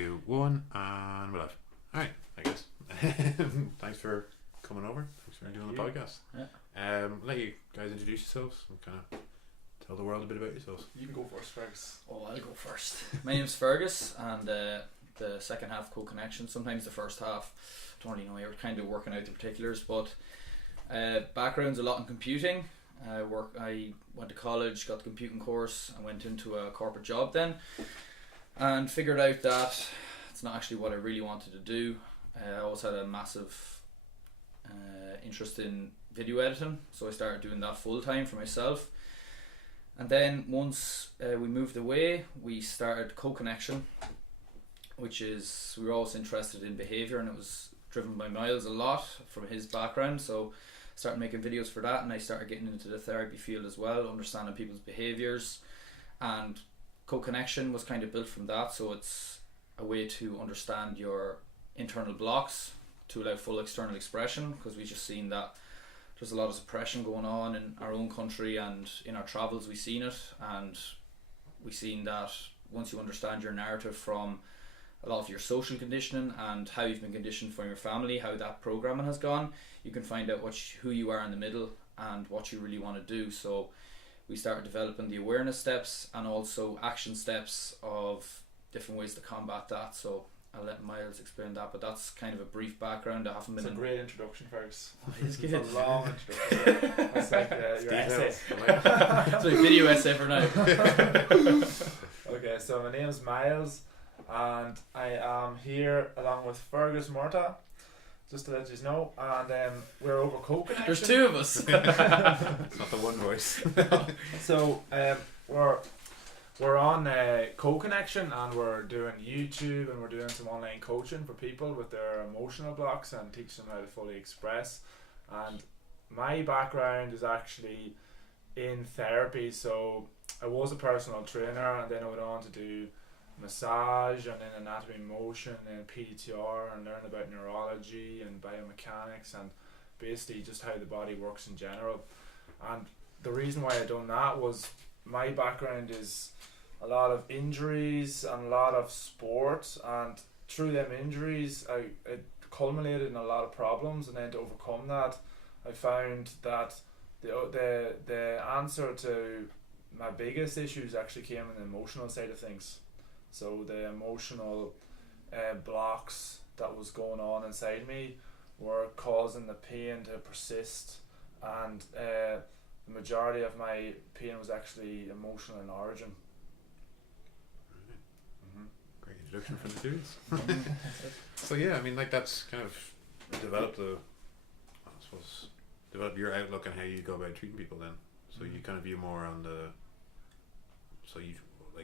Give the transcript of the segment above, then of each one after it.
2, 1, and we're live. Alright, I guess. Thanks for coming over. Thanks for doing the podcast. Yeah. Let you guys introduce yourselves and kind of tell the world a bit about yourselves. You can go first, Fergus. Oh, I'll go first. My name's Fergus, and the second half CoConnection. Sometimes the first half, don't really know. You're kind of working out the particulars, but background's a lot in computing. I went to college, got the computing course, and went into a corporate job then, and figured out that it's not actually what I really wanted to do. I always had a massive interest in video editing, so I started doing that full time for myself. And then once we moved away, we started CoConnection, which is, we were always interested in behaviour, and it was driven by Myles a lot from his background. So started making videos for that, and I started getting into the therapy field as well, understanding people's behaviours, and CoConnection was kind of built from that. So it's a way to understand your internal blocks to allow full external expression, because we've just seen that there's a lot of suppression going on in our own country, and in our travels we've seen it, and we've seen that once you understand your narrative from a lot of your social conditioning and how you've been conditioned from your family, how that programming has gone, you can find out who you are in the middle and what you really want to do. So we started developing the awareness steps and also action steps of different ways to combat that. So I'll let Myles explain that, but that's kind of a brief background. I haven't been. It's a great introduction, Fergus. Oh, it's good. It's a long introduction. It's like your essay. It's like video essay for now. Okay, so my name's Myles, and I am here along with Fergus Murta, just to let you know, and we're over CoConnection. There's two of us. It's not the one voice. So we're on CoConnection, and we're doing YouTube, and we're doing some online coaching for people with their emotional blocks and teach them how to fully express. And my background is actually in therapy, so I was a personal trainer, and then I went on to do massage and then anatomy and motion and PDTR, and learn about neurology and biomechanics and basically just how the body works in general. And the reason why I done that was my background is a lot of injuries and a lot of sport, and through them injuries it culminated in a lot of problems, and then to overcome that I found that the answer to my biggest issues actually came in the emotional side of things. So the emotional blocks that was going on inside me were causing the pain to persist, and the majority of my pain was actually emotional in origin. Great introduction from the dudes. So yeah, I mean, like, that's kind of developed develop your outlook on how you go about treating people then. So you kind of view more on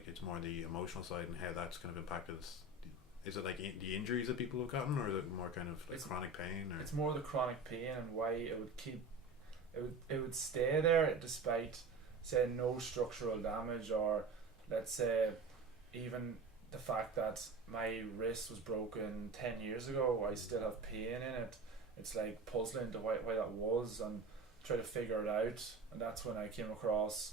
it's more the emotional side and how that's kind of impacted. Is it like the injuries that people have gotten, or is it more kind of like chronic pain? Or? It's more the chronic pain and why it would stay there despite, say, no structural damage, or let's say even the fact that my wrist was broken 10 years ago. I still have pain in it. It's like puzzling to why that was, and try to figure it out. And that's when I came across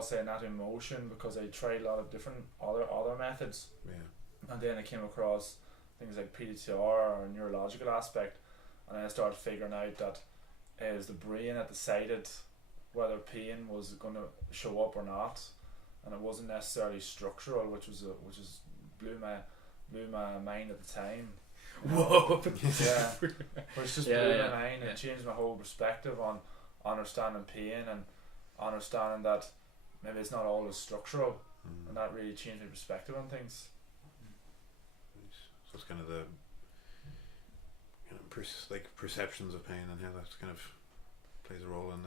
say anatomy and motion, because I tried a lot of different other methods. Yeah. And then I came across things like PDTR or neurological aspect, and then I started figuring out that it was the brain that decided whether pain was going to show up or not, and it wasn't necessarily structural, which blew my mind at the time. Whoa! Yeah, which just blew my mind and changed my whole perspective on understanding pain and understanding that maybe it's not always structural, and that really changed my perspective on things. So it's kind of the perceptions of pain and how that kind of plays a role in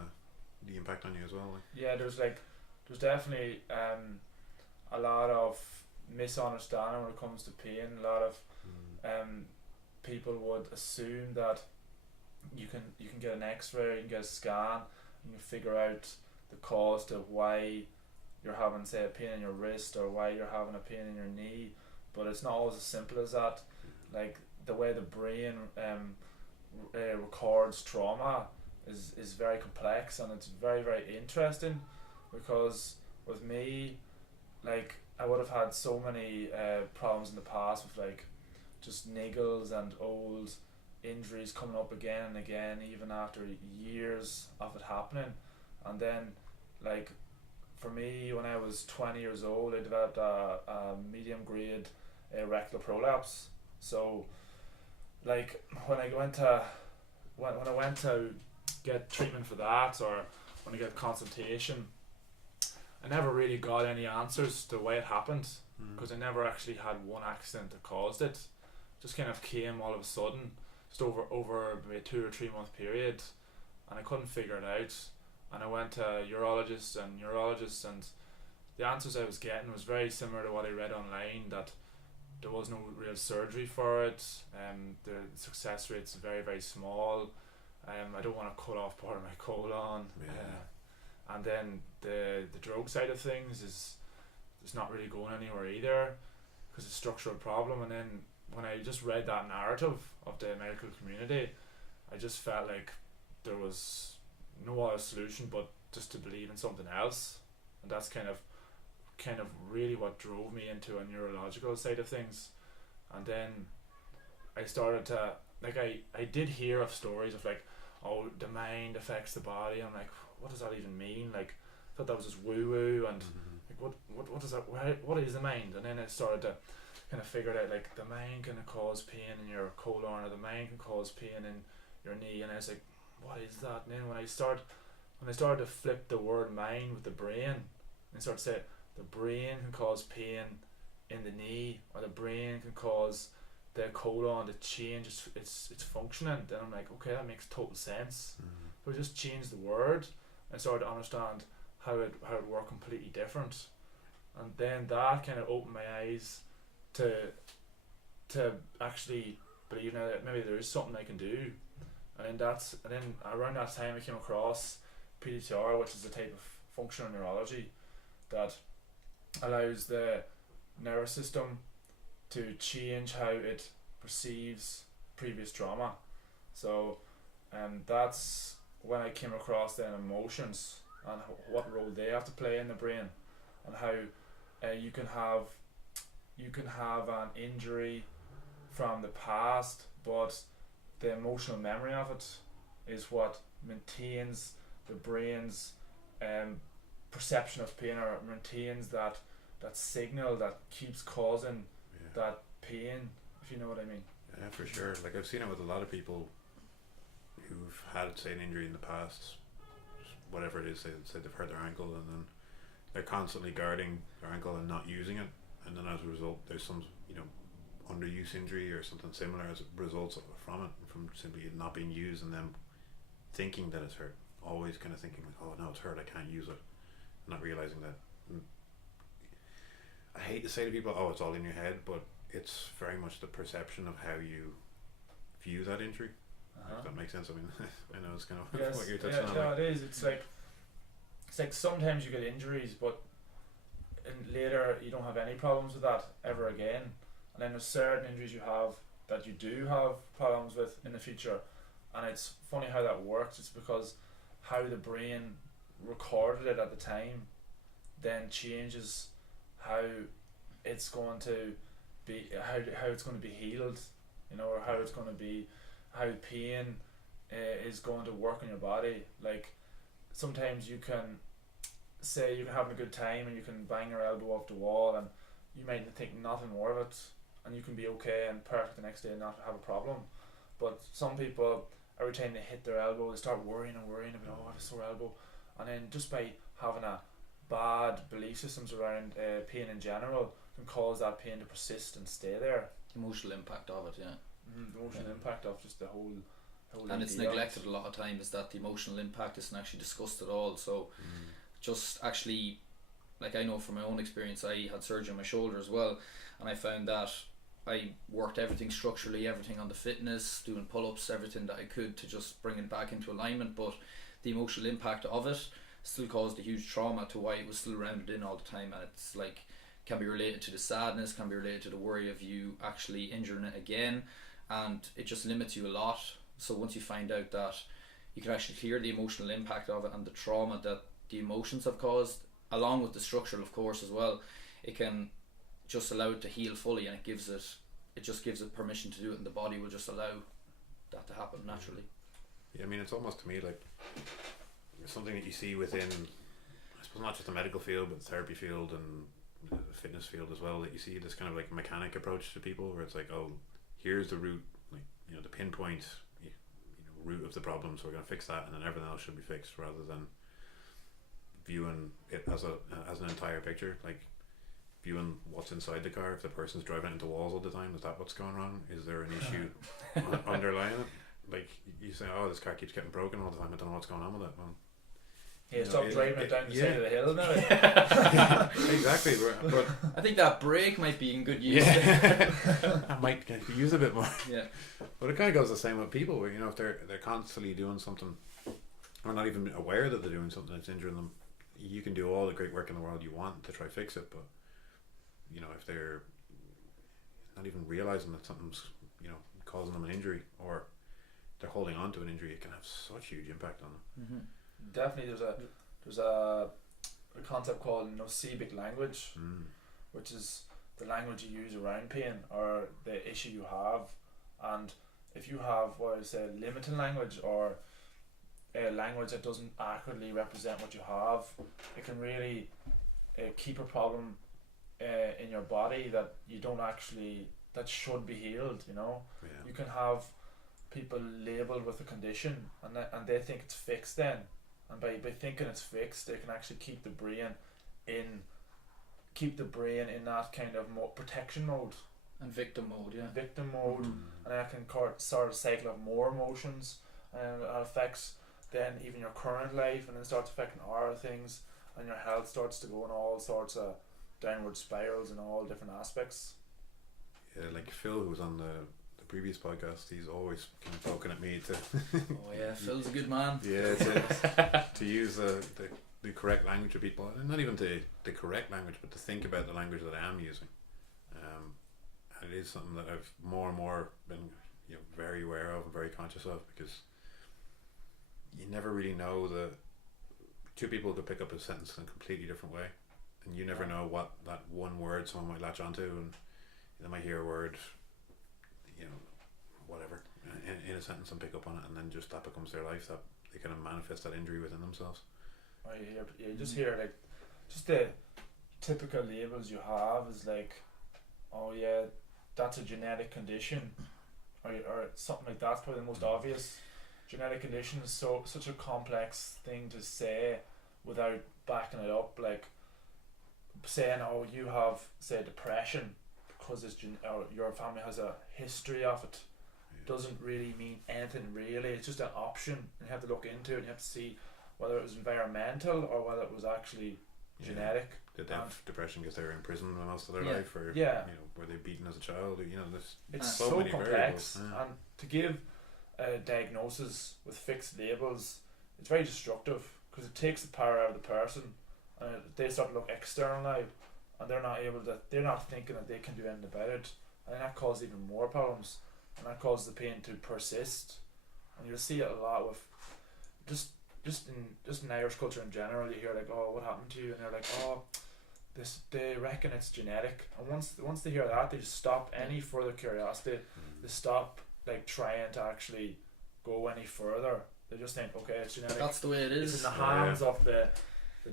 the impact on you as well. Like. Yeah, there's definitely a lot of misunderstanding when it comes to pain. A lot of people would assume that you can get an X-ray, you can get a scan, and you figure out the cause to why you're having, say, a pain in your wrist, or why you're having a pain in your knee, but it's not always as simple as that. Like, the way the brain records trauma is very complex, and it's very, very interesting, because with me, like, I would have had so many problems in the past with like just niggles and old injuries coming up again and again, even after years of it happening. And then, like, for me, when I was 20 years old, I developed a medium grade rectal prolapse. So, like, when I went to get treatment for that, or when I get consultation, I never really got any answers to why it happened, because I never actually had one accident that caused it. Just kind of came all of a sudden, just over maybe a 2 or 3 month period, and I couldn't figure it out. And I went to urologists, and the answers I was getting was very similar to what I read online, that there was no real surgery for it, the success rate's very, very small. I don't want to cut off part of my colon. And then the drug side of things is not really going anywhere either, because it's a structural problem. And then when I just read that narrative of the medical community, I just felt like there was no other solution but just to believe in something else. And that's kind of really what drove me into a neurological side of things. And then I started to, like, I did hear of stories of like, oh, the mind affects the body. I'm like, what does that even mean? Like, I thought that was just woo woo, and like, what is that? What is the mind? And then I started to kind of figure out, like, the mind can cause pain in your colon, or the mind can cause pain in your knee. And I was like, what is that? And then when I started to flip the word mind with the brain, and start to say the brain can cause pain in the knee, or the brain can cause the colon to change its functioning, then I'm like, okay, that makes total sense. So I just changed the word and started to understand how it worked completely different. And then that kind of opened my eyes to actually believe now that maybe there is something I can do. And then around that time I came across PDTR, which is a type of functional neurology that allows the nervous system to change how it perceives previous trauma. So that's when I came across then emotions and what role they have to play in the brain, and how you can have an injury from the past, but the emotional memory of it is what maintains the brain's perception of pain, or maintains that signal that keeps causing that pain, if you know what I mean. Yeah, for sure. Like, I've seen it with a lot of people who've had, say, an injury in the past, whatever it is, say they've hurt their ankle, and then they're constantly guarding their ankle and not using it, and then as a result there's some, underuse injury or something similar as a result from it, from simply it not being used, and them thinking that it's hurt, always kind of thinking like, oh no, it's hurt, I can't use it, not realizing that. I hate to say to people, oh, it's all in your head, but it's very much the perception of how you view that injury. If that makes sense. I mean, I know it's kind of what you're touching on. Yeah, it is. It's like sometimes you get injuries, but later you don't have any problems with that ever again. And then there's certain injuries you have that you do have problems with in the future. And it's funny how that works. It's because how the brain recorded it at the time then changes how it's going to be, how it's going to be healed, or how it's going to be, how pain is going to work in your body. Like, sometimes you can say you're having a good time and you can bang your elbow off the wall and you might think nothing more of it, and you can be okay and perfect the next day and not have a problem. But some people, every time they hit their elbow, they start worrying about, oh, I have a sore elbow, and then just by having a bad belief systems around pain in general can cause that pain to persist and stay there. Emotional impact of it, the emotional impact of just the whole and it's neglected a lot of time, is that the emotional impact isn't actually discussed at all. So just actually, like, I know from my own experience, I had surgery on my shoulder as well, and I found that I worked everything structurally, everything on the fitness, doing pull-ups, everything that I could to just bring it back into alignment, but the emotional impact of it still caused a huge trauma to why it was still rounded in all the time. And it's like, can be related to the sadness, can be related to the worry of you actually injuring it again, and it just limits you a lot. So once you find out that you can actually clear the emotional impact of it and the trauma that the emotions have caused, along with the structural, of course, as well, it can just allow it to heal fully, and it just gives it permission to do it, and the body will just allow that to happen naturally. Yeah, I mean, it's almost to me like something that you see within, I suppose, not just the medical field, but the therapy field and the fitness field as well, that you see this kind of like mechanic approach to people where it's like, oh, here's the root, like, you know, the pinpoint, root of the problem, so we're going to fix that, and then everything else should be fixed, rather than viewing it as an entire picture, like viewing what's inside the car. If the person's driving it into walls all the time, is that what's going wrong? Is there an issue underlying it? Like, you say, oh, this car keeps getting broken all the time, I don't know what's going on with it. Well, yeah, stop driving it down the yeah. side of the hill now. Exactly, but I think that brake might be in good use. I might use a bit more. Yeah. But it kind of goes the same with people, where, you know, if they're constantly doing something, or not even aware that they're doing something that's injuring them, you can do all the great work in the world you want to try fix it, but, you know, if they're not even realizing that something's, you know, causing them an injury, or they're holding on to an injury, it can have such huge impact on them. Mm-hmm. Definitely, there's a concept called nocibic language, which is the language you use around pain or the issue you have. And if you have what I say limiting language, or a language that doesn't accurately represent what you have, it can really keep a problem in your body that you don't actually, that should be healed. You know, you can have people labeled with a condition, and they think it's fixed then. And by thinking it's fixed, they can actually keep the brain in that kind of protection mode and victim mode, and that can sort of cycle of more emotions, and it affects then even your current life, and then starts affecting other things, and your health starts to go in all sorts of downward spirals in all different aspects. Yeah, like Phil, who was on the previous podcast, he's always kind of poking at me to oh yeah, Phil's a good man. Yeah, to use the correct language of people, and not even the correct language, but to think about the language that I am using. And it is something that I've more and more been, you know, very aware of and very conscious of, because you never really know two people could pick up a sentence in a completely different way, and you never know what that one word someone might latch onto, and they might hear a word, you know, whatever, in a sentence, and pick up on it, and then just that becomes their life, that they kind of manifest that injury within themselves. You just hear like just the typical labels you have is like, oh yeah, that's a genetic condition, or something like that's probably the most obvious. Genetic condition is such a complex thing to say without backing it up, like saying, oh, you have, say, depression because or your family has a history of it, doesn't really mean anything really. It's just an option, and you have to look into it, and you have to see whether it was environmental or whether it was actually genetic. Did they have depression because they were in prison most of their life, or you know, were they beaten as a child? Or, you know, it's so many complex, variables. and to give a diagnosis with fixed labels, it's very destructive, because it takes the power out of the person, and they start to look external now, and they're not thinking that they can do anything about it, and that causes even more problems, and that causes the pain to persist. And you'll see it a lot with just in Irish culture in general. You hear like, oh, what happened to you? And they're like, oh, they reckon it's genetic. And once they hear that, they just stop any further curiosity. They stop like trying to actually go any further. They just think, okay, it's genetic. That's the way it is. It's in the hands of the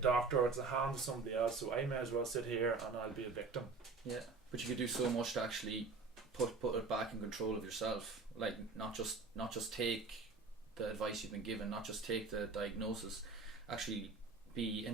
doctor, or it's in the hands of somebody else, so I may as well sit here and I'll be a victim. Yeah, but you could do so much to actually put it back in control of yourself. Like not just take the advice you've been given, not just take the diagnosis, actually be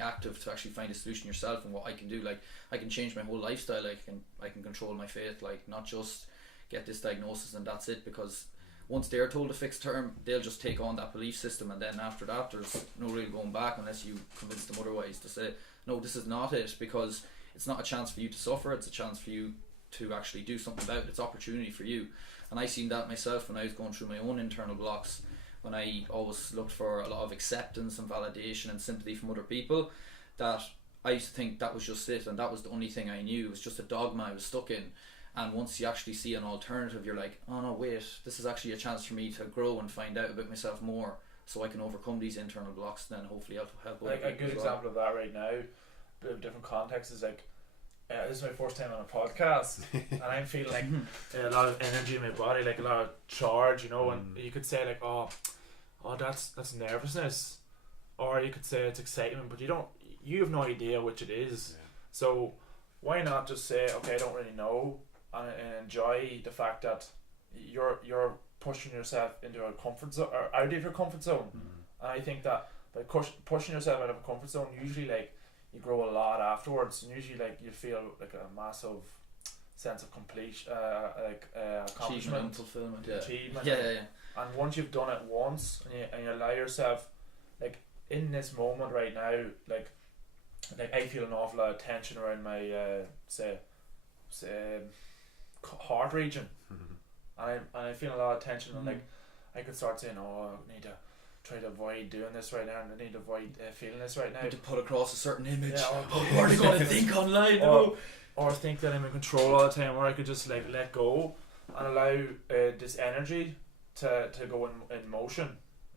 active to actually find a solution yourself. And what I can do, like I can change my whole lifestyle. I can control my fate, like not just get this diagnosis and that's it, because once they're told a fixed term, they'll just take on that belief system, and then after that there's no real going back unless you convince them otherwise, to say no, this is not it, because it's not a chance for you to suffer, it's a chance for you to actually do something about it. It's opportunity for you. And I seen that myself when I was going through my own internal blocks, when I always looked for a lot of acceptance and validation and sympathy from other people, that I used to think that was just it, and that was the only thing I knew. It was just a dogma I was stuck in. And once you actually see an alternative, you're like, oh no, wait, this is actually a chance for me to grow and find out about myself more, so I can overcome these internal blocks, then hopefully I'll help other Like a people good as well. example of that right now bit of a different context, is like, this is my first time on a podcast, and I'm feeling like a lot of energy in my body, like a lot of charge, you know. And you could say like, oh, that's nervousness, or you could say it's excitement, but you have no idea which it is. Yeah. So why not just say, okay, I don't really know, and enjoy the fact that you're pushing yourself into a comfort zone, or out of your comfort zone. And I think that by pushing yourself out of a comfort zone, usually like you grow a lot afterwards, and usually like you feel like a massive sense of completion, accomplishment, and fulfillment, achievement. Yeah. And once you've done it once, and you allow yourself, like in this moment right now, like I feel an awful lot of tension around my say heart region, and I feel a lot of tension, and like I could start saying, oh, I need to try to avoid doing this right now, and I need to avoid feeling this right now. To put across a certain image. Yeah, what are they going to think online? Or think that I'm in control all the time, or I could just like let go and allow this energy to go in motion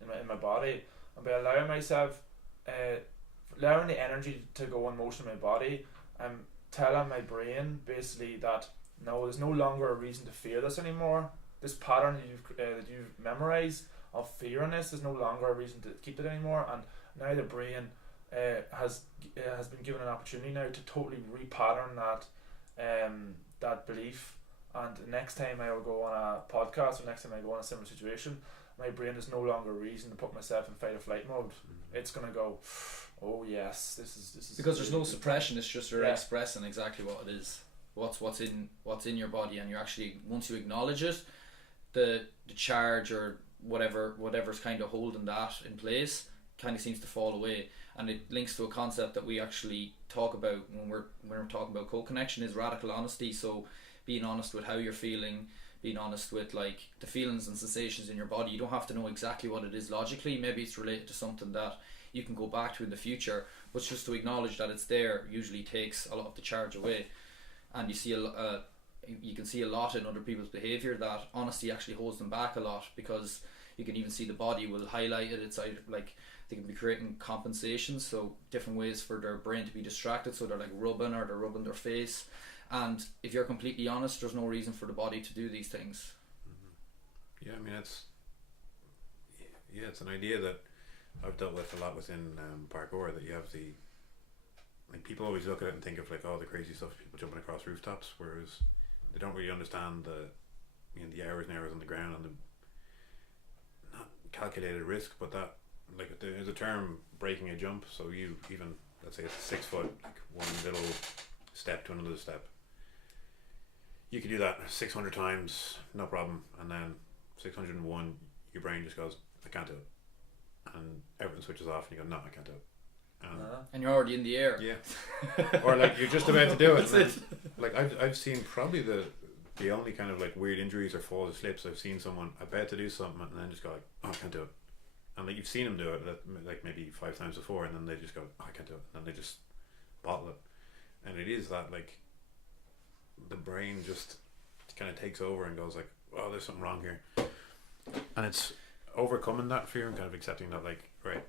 in my body. And by allowing myself, allowing the energy to go in motion in my body, I'm telling my brain basically that no, there's no longer a reason to fear this anymore. This pattern that you've memorized of fearing this, there's no longer a reason to keep it anymore. And now the brain has been given an opportunity now to totally repattern that belief. And the next time I will go on a podcast, or next time I go on a similar situation, my brain is no longer a reason to put myself in fight or flight mode. It's gonna go, oh yes, this is because there's no suppression. It's just you're expressing exactly what it is, what's in your body, and you're actually, once you acknowledge it, the charge or whatever's kind of holding that in place kind of seems to fall away. And it links to a concept that we actually talk about when we're talking about CoConnection, is radical honesty. So being honest with how you're feeling, being honest with like the feelings and sensations in your body. You don't have to know exactly what it is logically. Maybe it's related to something that you can go back to in the future, but just to acknowledge that it's there usually takes a lot of the charge away. And you see you can see a lot in other people's behaviour that honesty actually holds them back a lot, because you can even see the body will highlight it. It's like they can be creating compensations, so different ways for their brain to be distracted, so they're like rubbing, or they're rubbing their face. And if you're completely honest, there's no reason for the body to do these things. Yeah, I mean, it's an idea that I've dealt with a lot within parkour, that you have like people always look at it and think of like, oh, the crazy stuff, people jumping across rooftops, whereas they don't really understand the hours and hours on the ground, and the not calculated risk, but that, like, there's a term, breaking a jump. So you even, let's say it's 6 foot, like one little step to another step, you could do that 600 times, no problem, and then 601, your brain just goes, I can't do it, and everything switches off, and you go, no, I can't do it. And you're already in the air. Yeah. Or like you're just about to do it. Then, like I've seen probably the only kind of like weird injuries or falls or slips I've seen someone about to do something and then just go like, oh, I can't do it. And like you've seen them do it like maybe 5 times before, and then they just go, oh, I can't do it, and then they just bottle it. And it is that, like, the brain just kind of takes over and goes like, oh, there's something wrong here. And it's overcoming that fear and kind of accepting that, like, right,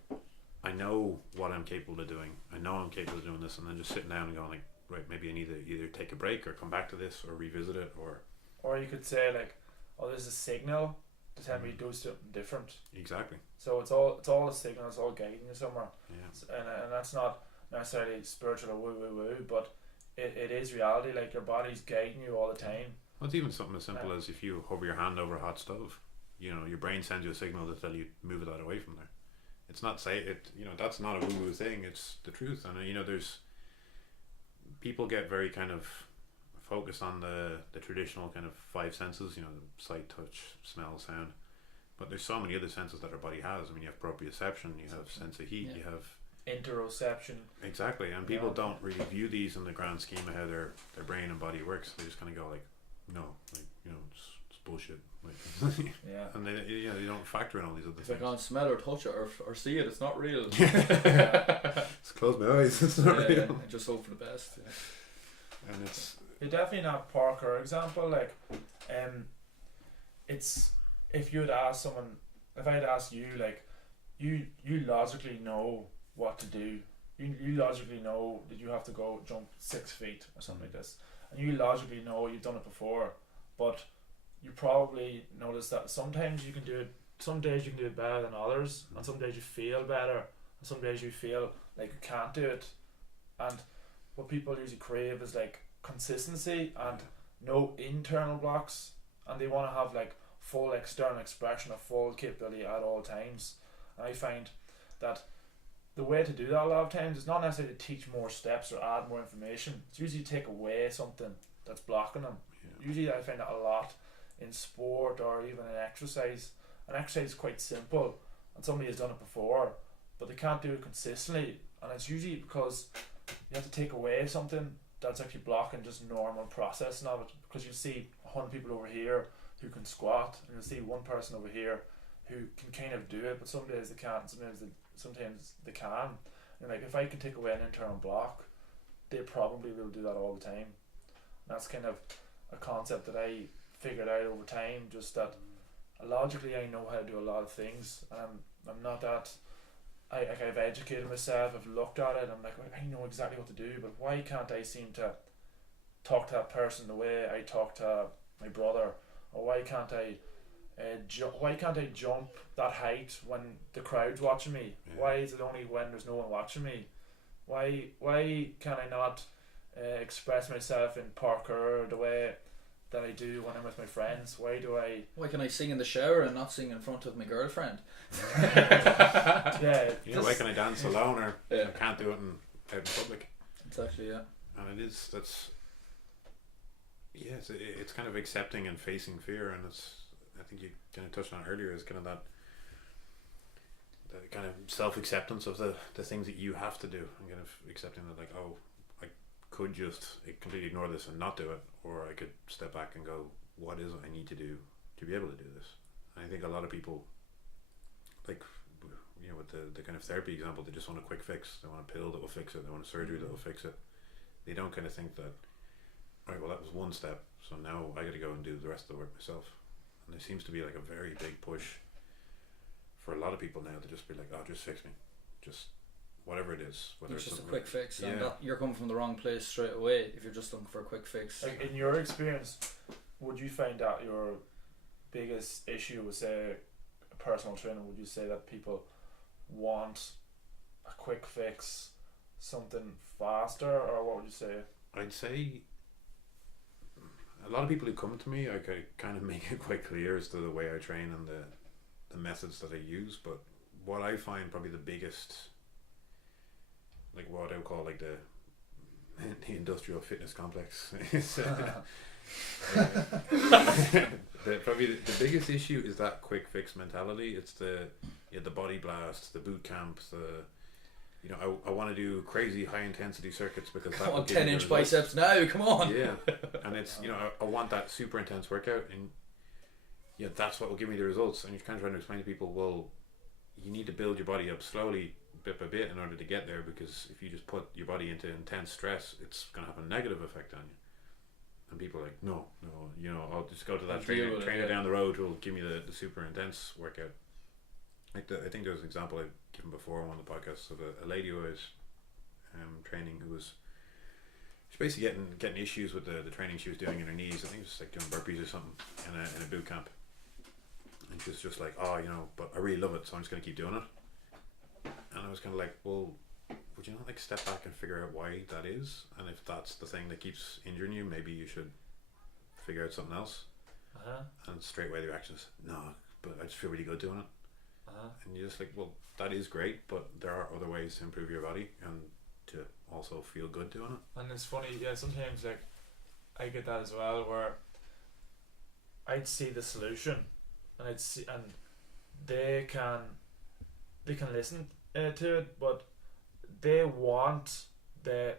I know what I'm capable of doing. I know I'm capable of doing this, and then just sitting down and going like, right, maybe I need to either take a break or come back to this or revisit it, or you could say like, oh, there's a signal to tell me to do something different. Exactly. So it's all a signal. It's all guiding you somewhere. Yeah. And that's not necessarily spiritual or woo, but it is reality. Like your body's guiding you all the time. Well, it's even something as simple as if you hover your hand over a hot stove, your brain sends you a signal to tell you move that away from there. It's not that's not a woo-woo thing, it's the truth. And there's people get very kind of focused on the traditional kind of 5 senses, sight, touch, smell, sound, but there's so many other senses that our body has. I mean, you have proprioception, you have sense of heat, you have interoception. Exactly. And people don't really view these in the grand scheme of how their brain and body works. They just kind of go like, no, like, it's bullshit. Like, yeah. And they don't factor in all these other things. If I can't smell or touch it or see it, it's not real. Just close my eyes. It's not real. I just hope for the best. Yeah. And it's you're definitely not Parker example. Like, it's if you had asked someone, if I had asked you, like, you logically know what to do you logically know that you have to go jump 6 feet or something like this, and you logically know you've done it before, but you probably notice that sometimes you can do it. Some days you can do it better than others, and some days you feel better, and some days you feel like you can't do it. And what people usually crave is like consistency and no internal blocks, and they want to have like full external expression of full capability at all times. And I find that the way to do that a lot of times is not necessarily to teach more steps or add more information. It's usually take away something that's blocking them. Yeah. Usually I find that a lot in sport or even in exercise. An exercise is quite simple and somebody has done it before, but they can't do it consistently, and it's usually because you have to take away something that's actually blocking just normal processing of it. Because you see 100 people over here who can squat, and you'll see one person over here who can kind of do it, but some days they can't, sometimes they can. And like, if I can take away an internal block, they probably will do that all the time. And that's kind of a concept that I figured out over time, just that logically I know how to do a lot of things, and I'm not that I've educated myself, I've looked at it, I'm like, I know exactly what to do, but why can't I seem to talk to that person the way I talk to my brother, or why can't I jump that height when the crowd's watching me? Yeah. Why is it only when there's no one watching me? Why can I not express myself in parkour the way that I do when I'm with my friends? Why can I sing in the shower and not sing in front of my girlfriend? Yeah, why can I dance alone, or Yeah. I can't do it out in public? Exactly, yeah. And it's kind of accepting and facing fear, and I think you kind of touched on it earlier, is kind of that the kind of self-acceptance of the things that you have to do, and kind of accepting that, like, oh, I could just completely ignore this and not do it, or I could step back and go, what is it I need to do to be able to do this? And I think a lot of people, like, you know, with the kind of therapy example, they just want a quick fix. They want a pill that will fix it. They want a surgery that will fix it. They don't kind of think that, right, well, that was one step, so now I got to go and do the rest of the work myself. And there seems to be like a very big push for a lot of people now to just be like, oh, just fix me, just whatever it is, whether It's just a something quick fix, and Yeah. that you're coming from the wrong place straight away if you're just looking for a quick fix. like, in your experience, would you find that your biggest issue with, say, a personal trainer? Would you say that people want a quick fix, something faster, or what would you say? I'd say a lot of people who come to me, I kind of make it quite clear as to the way I train and the methods that I use. But what I find probably the biggest, like what I would call like the industrial fitness complex, is probably the biggest issue is that quick fix mentality. It's the body blast, the boot camp, I want to do crazy high intensity circuits because that Come will on, give me 10-inch the results. biceps now, come on. Yeah, and it's, I want that super intense workout, and that's what will give me the results. And you're kind of trying to explain to people, well, you need to build your body up slowly, bit by bit, in order to get there, because if you just put your body into intense stress, it's going to have a negative effect on you. And people are like, no, I'll just go to that trainer down the road who will give me the super intense workout. Like I think there was an example I've given before on one of the podcasts of a lady who I was training, who was basically getting issues with the training she was doing in her knees. I think it was like doing burpees or something in a boot camp, and she was just like, oh, but I really love it, so I'm just going to keep doing it. And I was kind of like, well, would you not like step back and figure out why that is, and if that's the thing that keeps injuring you, maybe you should figure out something else. And straight away the reaction is, no, but I just feel really good doing it. And you're just like, well, that is great, but there are other ways to improve your body and to also feel good doing it. And it's funny, sometimes like I get that as well, where I'd see the solution, and they can listen to it, but they want the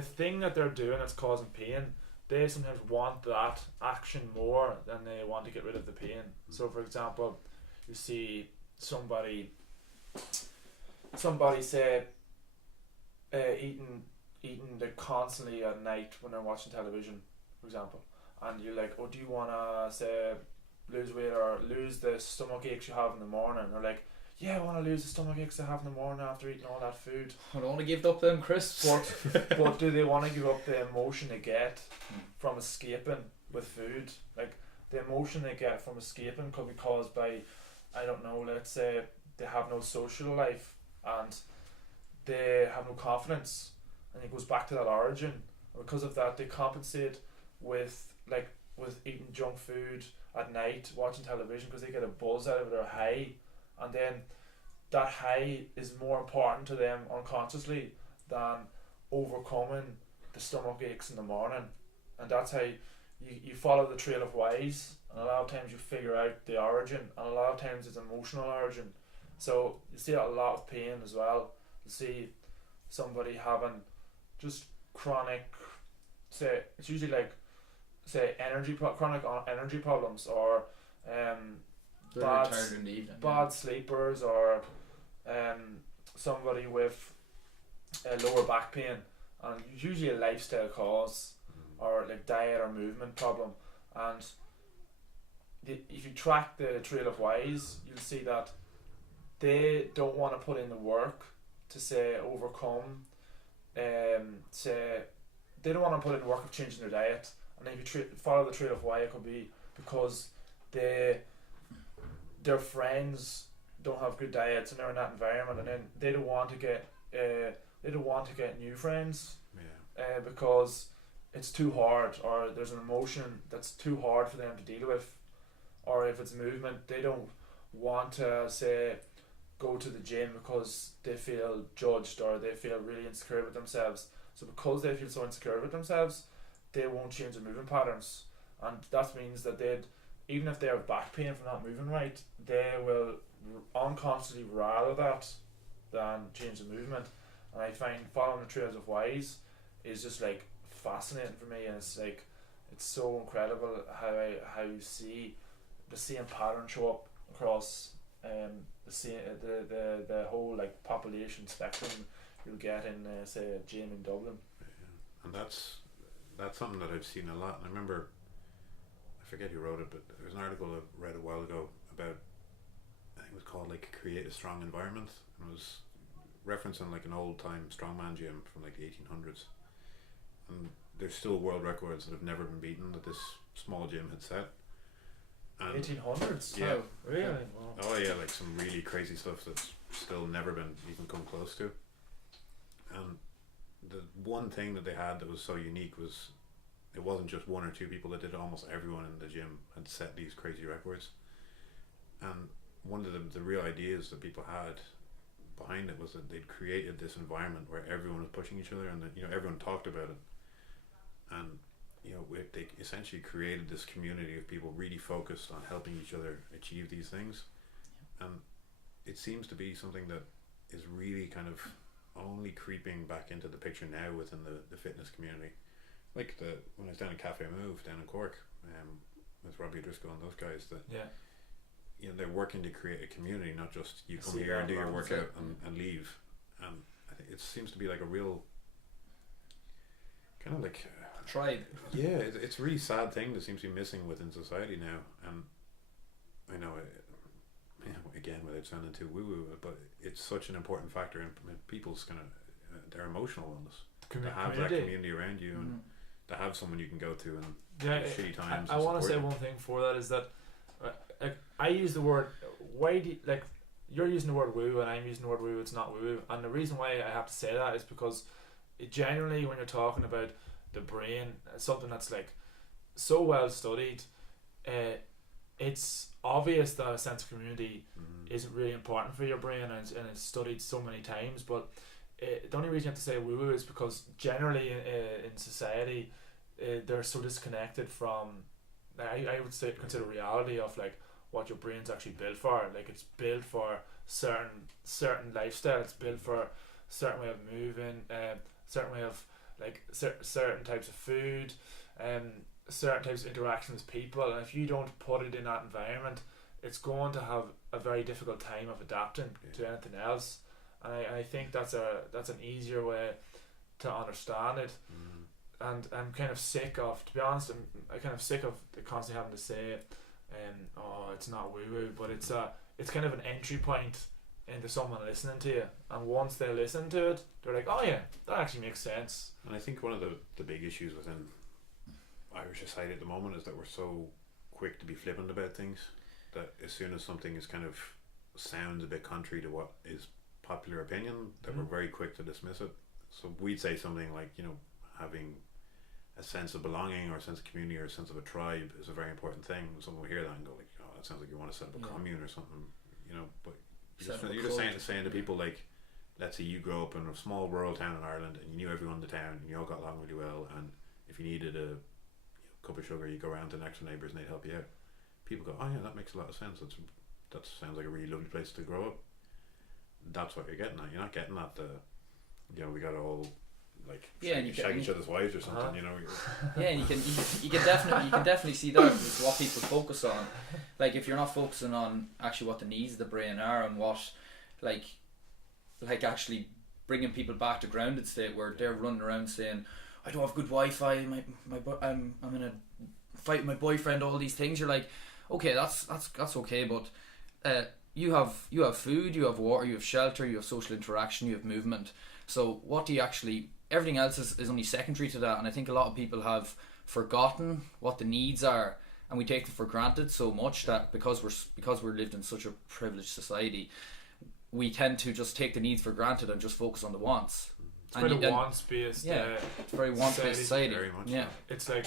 thing that they're doing that's causing pain. They sometimes want that action more than they want to get rid of the pain. So, for example, you see somebody say eating constantly at night when they're watching television, for example, and you're like, oh, do you want to say lose weight or lose the stomach aches you have in the morning, or like yeah, I want to lose the stomach aches I have in the morning after eating all that food. I don't want to give up them crisps. But do they want to give up the emotion they get from escaping with food? Like, the emotion they get from escaping could be caused by, I don't know, let's say they have no social life and they have no confidence, and it goes back to that origin. And because of that, they compensate with eating junk food at night, watching television, because they get a buzz out of it or a high, and then that high is more important to them unconsciously than overcoming the stomach aches in the morning. And that's how you follow the trail of whys, and a lot of times you figure out the origin, and a lot of times it's emotional origin. So you see a lot of pain as well. You see somebody having just chronic, say it's usually like, say, chronic energy problems, or bad sleepers, or somebody with lower back pain, and usually a lifestyle cause, or like diet or movement problem. And if you track the trail of whys, you'll see that they don't want to put in the work to, say, overcome, say they don't want to put in the work of changing their diet. And if you follow the trail of why, it could be because their friends don't have good diets and they're in that environment, and then they don't want to get new friends, because it's too hard, or there's an emotion that's too hard for them to deal with. Or if it's movement, they don't want to, say, go to the gym because they feel judged, or they feel really insecure with themselves. So because they feel so insecure with themselves, they won't change their movement patterns, and that means that even if they have back pain from not moving right, they will unconsciously rather that than change the movement. And I find following the trails of whys is just like fascinating for me, and it's like, it's so incredible how you see the same pattern show up across the whole like population spectrum you'll get in say a gym in Dublin. And that's something that I've seen a lot. And I remember, I forget who wrote it, but there was an article I read a while ago about, I think it was called like Create a Strong Environment, and it was referencing like an old time strongman gym from like the 1800s, and there's still world records that have never been beaten that this small gym had set. And 1800s? Yeah. Oh, really? Wow. Oh yeah, like some really crazy stuff that's still never been even come close to. And the one thing that they had that was so unique was, it wasn't just one or two people that did it. Almost everyone in the gym had set these crazy records. And one of the real ideas that people had behind it was that they'd created this environment where everyone was pushing each other, and that, everyone talked about it. And they essentially created this community of people really focused on helping each other achieve these things. And it seems to be something that is really kind of only creeping back into the picture now within the fitness community. Like when I was down at Cafe Move down in Cork, with Robbie Driscoll and those guys, that they're working to create a community, not just you come here and do your workout and leave. And I think it seems to be like a real kind of like tribe. Yeah, it's a really sad thing that seems to be missing within society now. And I know again, without sounding too woo woo, but it's such an important factor in people's kind of their emotional wellness. To have that community around you, and to have someone you can go to and shitty times. I want to say one thing for that is that I use the word, why do you're using the word woo and I'm using the word woo, it's not woo, and the reason why I have to say that is because generally when you're talking about the brain, something that's like so well studied, it's obvious that a sense of community isn't really important for your brain, and it's studied so many times. But the only reason you have to say woo woo is because generally in society they're so disconnected from, I would say, consider reality of like what your brain's actually built for. Like, it's built for certain lifestyle, it's built for certain way of moving, certain way of like certain types of food, certain types of interactions with people, and if you don't put it in that environment, it's going to have a very difficult time of adapting to anything else. And I think that's an easier way to understand it. And I'm kind of sick of, to be honest, I'm kind of sick of constantly having to say, oh, it's not woo woo, but it's kind of an entry point into someone listening to you, and once they listen to it, they're like, oh yeah, that actually makes sense. And I think one of the big issues within Irish society at the moment is that we're so quick to be flippant about things, that as soon as something is kind of sounds a bit contrary to what is popular opinion, that we're very quick to dismiss it. So we'd say something like, you know, having a sense of belonging or a sense of community or a sense of a tribe is a very important thing. Someone will hear that and go like, oh, that sounds like you want to set up a commune or something, you know. But you're just saying to people like, let's say you grow up in a small rural town in Ireland and you knew everyone in the town and you all got along really well, and if you needed a cup of sugar, you go around to the next door neighbours and they'd help you out. People go, oh yeah, that makes a lot of sense. That sounds like a really lovely place to grow up. That's what you're getting at. You're not getting at the, you know, we got all like shag each other's wives or something. You know. Yeah, and you can definitely see that with what people focus on. Like if you're not focusing on actually what the needs of the brain are and what, like actually bringing people back to grounded state where they're running around saying, I don't have good Wi-Fi. I'm in a fight with my boyfriend. All these things. You're like, okay, that's okay, but you have food, you have water, you have shelter, you have social interaction, you have movement. So what do you actually? Everything else is only secondary to that. And I think a lot of people have forgotten what the needs are, and we take them for granted so much that because we're lived in such a privileged society, we tend to just take the needs for granted and just focus on the wants. It's very wants-based. It's very wants-based society. Very much. Yeah. It's like,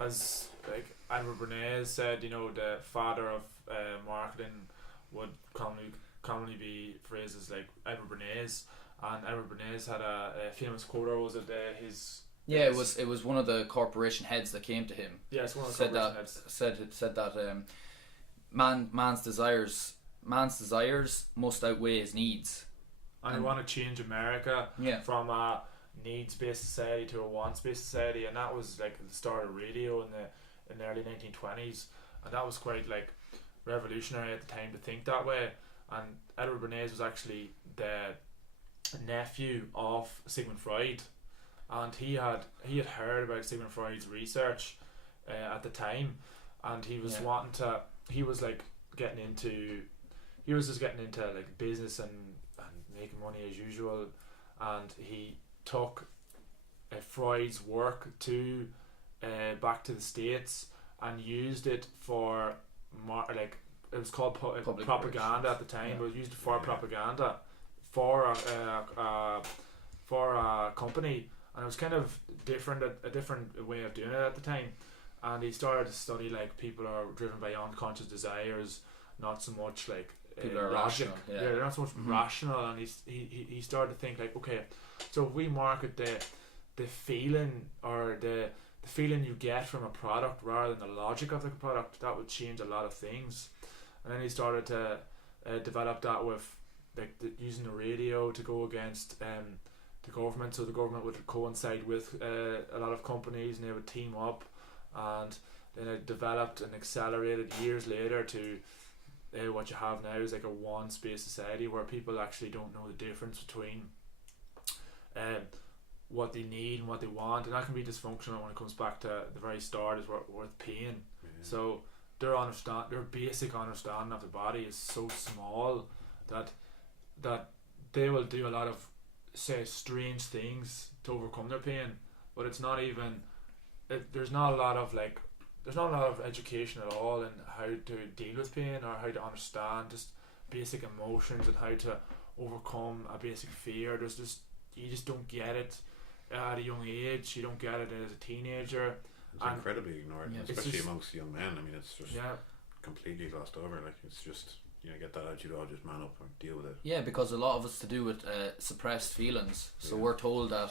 as like Edward Bernays said, you know, the father of marketing would commonly be phrases like Edward Bernays, and Edward Bernays had a famous quote. Was it his? Yeah, it was one of the corporation heads that came to him. Yeah, it's one of the corporation heads. Said that man's desires must outweigh his needs. And we want to change America from a needs-based society to a wants-based society, and that was like the start of radio in the early 1920s, and that was quite like revolutionary at the time to think that way. And Edward Bernays was actually the nephew of Sigmund Freud, and he had heard about Sigmund Freud's research at the time, and he was he was just getting into like business and making money as usual, and he took Freud's work to back to the States and used it for it was called public propaganda at the time, but used it for propaganda for a company, and it was kind of a different way of doing it at the time. And he started to study like people are driven by unconscious desires, not so much like people are logic. rational. They're not so much rational. And he started to think like, okay, so if we market the feeling or the feeling you get from a product rather than the logic of the product, that would change a lot of things. And then he started to develop that with like using the radio to go against the government. So the government would coincide with a lot of companies, and they would team up, and then it developed and accelerated years later to what you have now is like a wants-based society where people actually don't know the difference between what they need and what they want, and that can be dysfunctional when it comes back to the very start is with pain. So their basic understanding of the body is so small that they will do a lot of strange things to overcome their pain, but it's not even there's not a lot of education at all in how to deal with pain or how to understand just basic emotions and how to overcome a basic fear. You just don't get it at a young age. You don't get it as a teenager. It's incredibly ignored, especially amongst young men. I mean, it's just completely glossed over. Like, it's just, you know, get that attitude, I'll just man up and deal with it. Yeah, because a lot of it's to do with suppressed feelings. So we're told that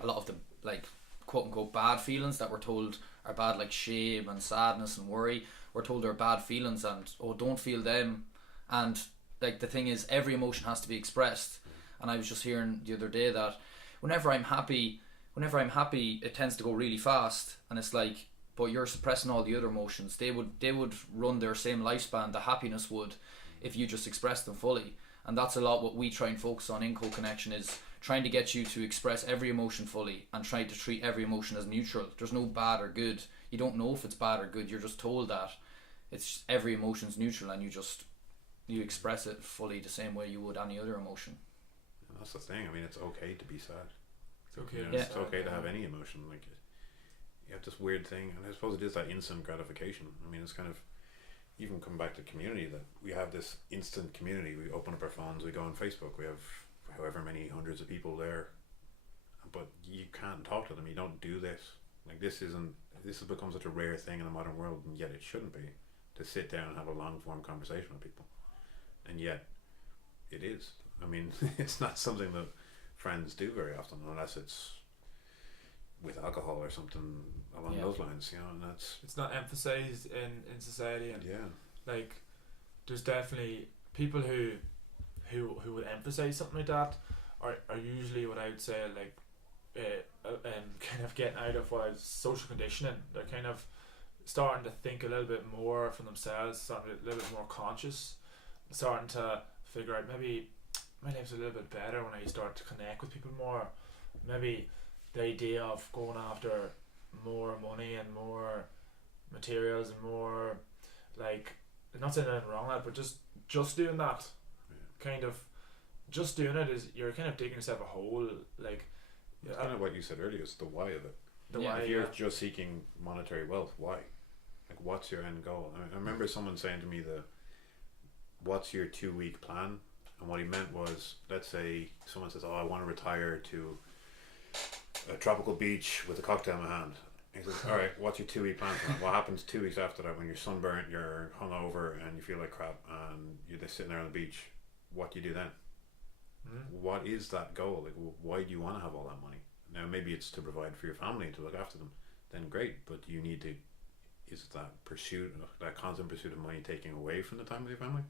a lot of the like quote unquote bad feelings that we're told are bad, like shame and sadness and worry, we're told they're bad feelings and don't feel them. And like the thing is, every emotion has to be expressed. And I was just hearing the other day that whenever I'm happy it tends to go really fast, and it's like, but you're suppressing all the other emotions. They would run their same lifespan, the happiness would, if you just express them fully. And that's a lot what we try and focus on in CoConnection, is trying to get you to express every emotion fully and try to treat every emotion as neutral. There's no bad or good. You don't know if it's bad or good. You're just told that it's every emotion's neutral, and you just You express it fully the same way you would any other emotion. And that's the thing. I mean, it's okay to be sad. It's okay. You know, to be it's sad, okay to yeah. have any emotion. Like, you have this weird thing, and I suppose it is that instant gratification. I mean, it's kind of even come back to community, that we have this instant community. We open up our phones, we go on Facebook, we have however many hundreds of people there, but you can't talk to them. You don't do this. Like, this has become such a rare thing in the modern world, and yet it shouldn't be, to sit down and have a long form conversation with people. And yet it is. I mean, it's not something that friends do very often, unless it's with alcohol or something along those lines, you know. And it's not emphasized in society, and yeah, like there's definitely people who would emphasize something like that are usually what I would say like kind of getting out of what is social conditioning. They're kind of starting to think a little bit more for themselves, starting to be a little bit more conscious, starting to figure out maybe my life's a little bit better when I start to connect with people more. Maybe the idea of going after more money and more materials and more, like, not saying anything wrong with that, but just doing that, kind of just doing it, is you're kind of digging yourself a hole. Like, it's kind of what you said earlier, it's the why of it. The why, if you're just seeking monetary wealth, why? Like, what's your end goal? I remember someone saying to me what's your 2-week plan? And what he meant was, let's say someone says, oh, I want to retire to a tropical beach with a cocktail in my hand. He says, all right, what's your 2-week plan for that? What happens 2 weeks after that when you're sunburnt, you're hungover, and you feel like crap, and you're just sitting there on the beach? What do you do then? What is that goal? Like, why do you want to have all that money? Now, maybe it's to provide for your family and to look after them. Then great, but you need to. Is that pursuit, that constant pursuit of money, taking away from the time with your family?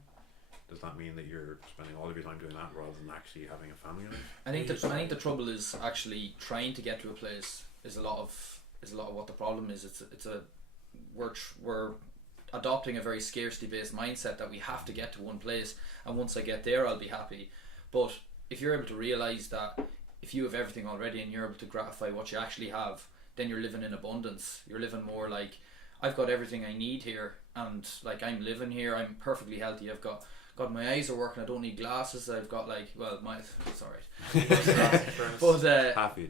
Does that mean that you're spending all of your time doing that rather than actually having a family life? I think the trouble is actually trying to get to a place is a lot of what the problem is. We're adopting a very scarcity based mindset that we have to get to one place, and once I get there I'll be happy. But if you're able to realize that if you have everything already and you're able to gratify what you actually have, then you're living in abundance. You're living more like, I've got everything I need here, and like, I'm living here, I'm perfectly healthy, I've got my eyes are working, I don't need glasses, I've got like, well, it's alright.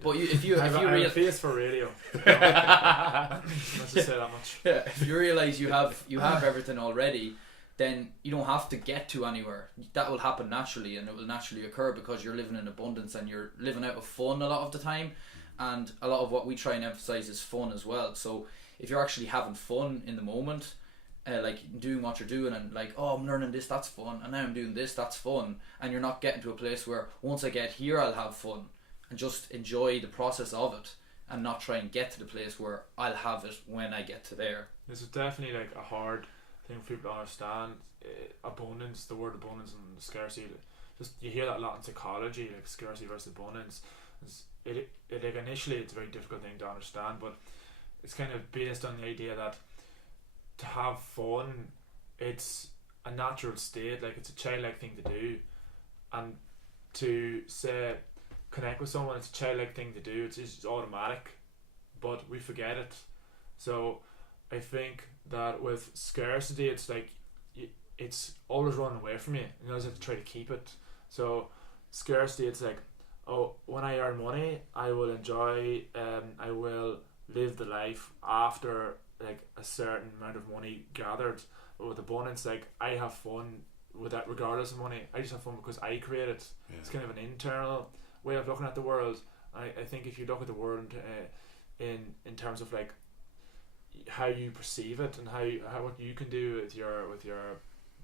But if you realize face for radio, let's just say that much. Yeah, if you realize you have everything already, then you don't have to get to anywhere. That will happen naturally, and it will naturally occur because you're living in abundance and you're living out of fun a lot of the time. And a lot of what we try and emphasize is fun as well. So if you're actually having fun in the moment, like doing what you're doing, and like, oh, I'm learning this, that's fun, and now I'm doing this, that's fun, and you're not getting to a place where once I get here I'll have fun, and just enjoy the process of it and not try and get to the place where I'll have it when I get to there. This is definitely like a hard thing for people to understand. Abundance, the word abundance and scarcity, just you hear that a lot in psychology, like scarcity versus abundance. It like initially it's a very difficult thing to understand, but it's kind of based on the idea that to have fun, it's a natural state, like it's a childlike thing to do, and to say connect with someone, it's a childlike thing to do. It's just automatic, but we forget it. So I think that with scarcity, it's like it's always running away from you. You always have to try to keep it. So scarcity, it's like, oh, when I earn money, I will enjoy, I will live the life after like a certain amount of money gathered. But with abundance, like, I have fun with that regardless of money. I just have fun because I create it. It's kind of an internal way of looking at the world. I think if you look at the world in terms of like how you perceive it and how what you can do with your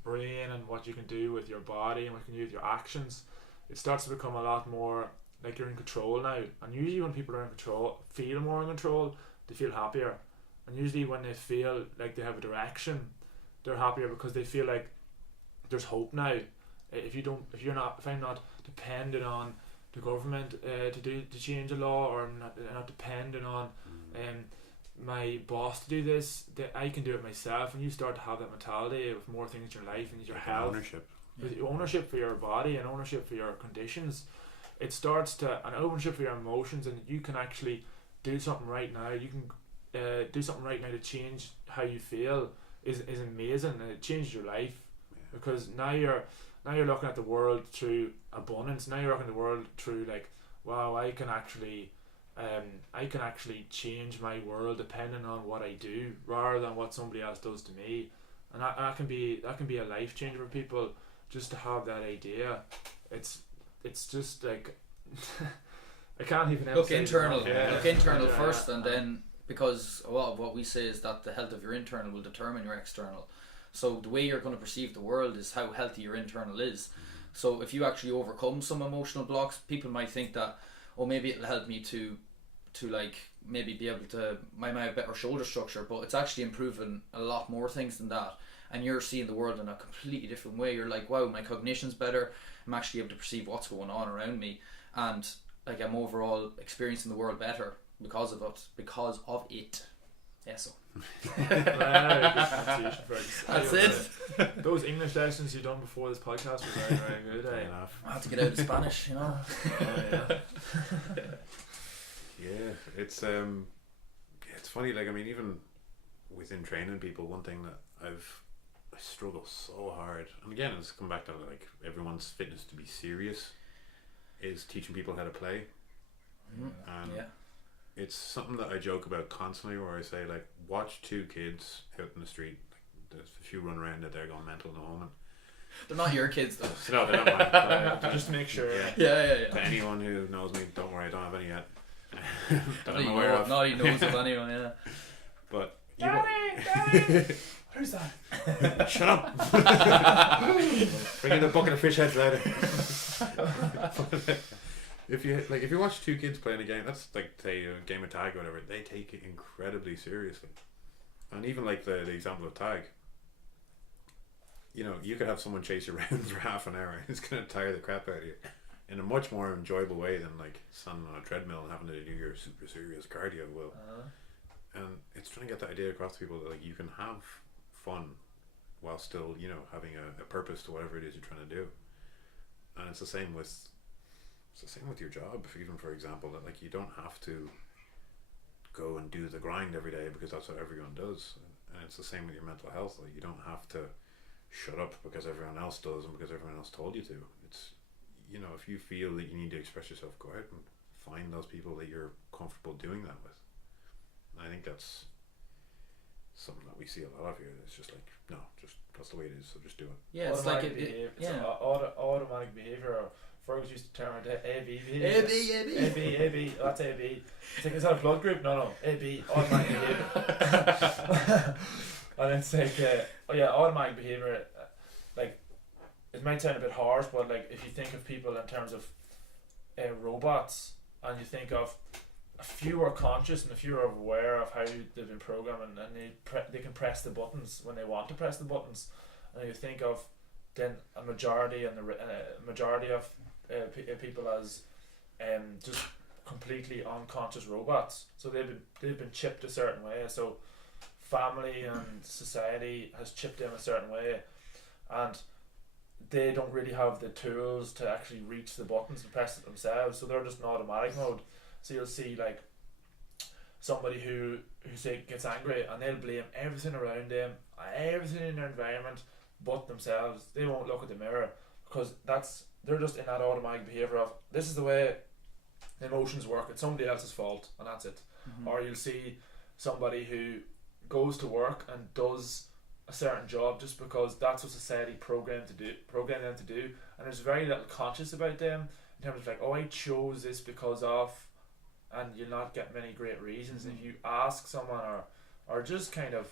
brain and what you can do with your body and what you can do with your actions, it starts to become a lot more like you're in control now. And usually when people are in control, feel more in control, they feel happier. And usually when they feel like they have a direction, they're happier because they feel like there's hope now. If I'm not dependent on the government to change a law, or not dependent on my boss to do this, that I can do it myself. And you start to have that mentality with more things in your life and your health, ownership for your body and ownership for your conditions. It starts to an ownership for your emotions, and you can actually do something right now. You can do something right now to change how you feel is amazing, and it changes your life. because now you're looking at the world through abundance. Now you're looking at the world through like, wow, I can actually change my world depending on what I do rather than what somebody else does to me, and that can be a life changer for people just to have that idea. It's just like I can't even look internal. Look internal Yeah, first, yeah. and then, because a lot of what we say is that the health of your internal will determine your external. So the way you're going to perceive the world is how healthy your internal is. So if you actually overcome some emotional blocks, people might think that, oh, maybe it'll help me to like maybe be able to might have better shoulder structure, but it's actually improving a lot more things than that. And you're seeing the world in a completely different way. You're like, wow, my cognition's better. I'm actually able to perceive what's going on around me, and like I'm overall experiencing the world better because of it. Yeah, so that's it. Those English lessons you've done before this podcast were very, very good. Fair enough. I have to get out of Spanish, you know. Yeah, it's funny. Like, I mean, even within training people, one thing that I struggle so hard, and again, it's come back to like everyone's fitness to be serious, is teaching people how to play. And Yeah. it's something that I joke about constantly, where I say, like, watch two kids out in the street. There's a few run around that they're going mental in the moment. They're not your kids though. So no, they're not mine. Just to make sure. Yeah. To anyone who knows me, don't worry, I don't have any yet. that Not I'm aware of. he knows of anyone, yeah. But Daddy! Who's that? shut up! Bring in the bucket of fish heads later. If you watch two kids playing a game, that's like, say, a game of tag or whatever, they take it incredibly seriously. And even like the example of tag, you know, you could have someone chase you around for half an hour. It's going to tire the crap out of you in a much more enjoyable way than like standing on a treadmill and having to do your super serious cardio will. And it's trying to get that idea across to people that, like, you can have fun while still, you know, having a purpose to whatever it is you're trying to do. And it's the same with your job, even, for example, that, like, you don't have to go and do the grind every day because that's what everyone does. And it's the same with your mental health. Like, you don't have to shut up because everyone else does and because everyone else told you to. It's, you know, if you feel that you need to express yourself, go out and find those people that you're comfortable doing that with. And I think that's something that we see a lot of here. It's just like, no, just that's the way it is, so just do it. Yeah, it's like automatic behavior. Fergus used to term it AB behavior. AB. That's AB. It's like, is that a blood group? No. AB, automatic behavior. And it's like, automatic behavior. Like, it might sound a bit harsh, but like, if you think of people in terms of robots, and you think of a few are conscious and a few are aware of how they've been programmed, and they can press the buttons when they want to press the buttons, and you think of then a majority and the majority of people as just completely unconscious robots. So they've been chipped a certain way. So family and society has chipped them a certain way, and they don't really have the tools to actually reach the buttons and press it themselves. So they're just in automatic mode. So you'll see like somebody who say gets angry and they'll blame everything around them, everything in their environment, but themselves. They won't look at the mirror because they're just in that automatic behavior of, this is the way emotions work. It's somebody else's fault and that's it. Mm-hmm. Or you'll see somebody who goes to work and does a certain job just because that's what society programmed them to do, and there's very little conscious about them in terms of like, oh, I chose this because of, and you'll not get many great reasons. Mm-hmm. If you ask someone or just kind of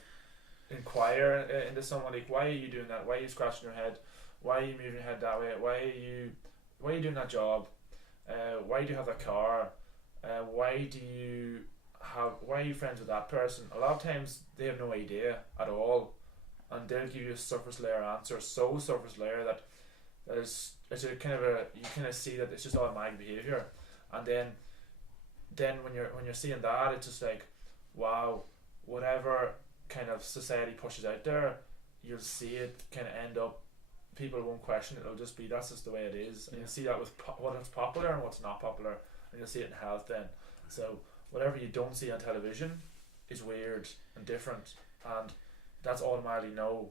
inquire into someone, like, why are you doing that? Why are you scratching your head? Why are you moving your head that way? Why are you doing that job? Why do you have that car? Why are you friends with that person? A lot of times they have no idea at all, and they'll give you a surface layer answer, so surface layer that it's a kind of you kind of see that it's just automatic behavior. And then when you're seeing that, it's just like, wow, whatever kind of society pushes out there, you'll see it kind of end up, people won't question it, it'll just be, that's just the way it is. And you'll see that with what's popular and what's not popular, and you'll see it in health then. So whatever you don't see on television is weird and different, and that's automatically no.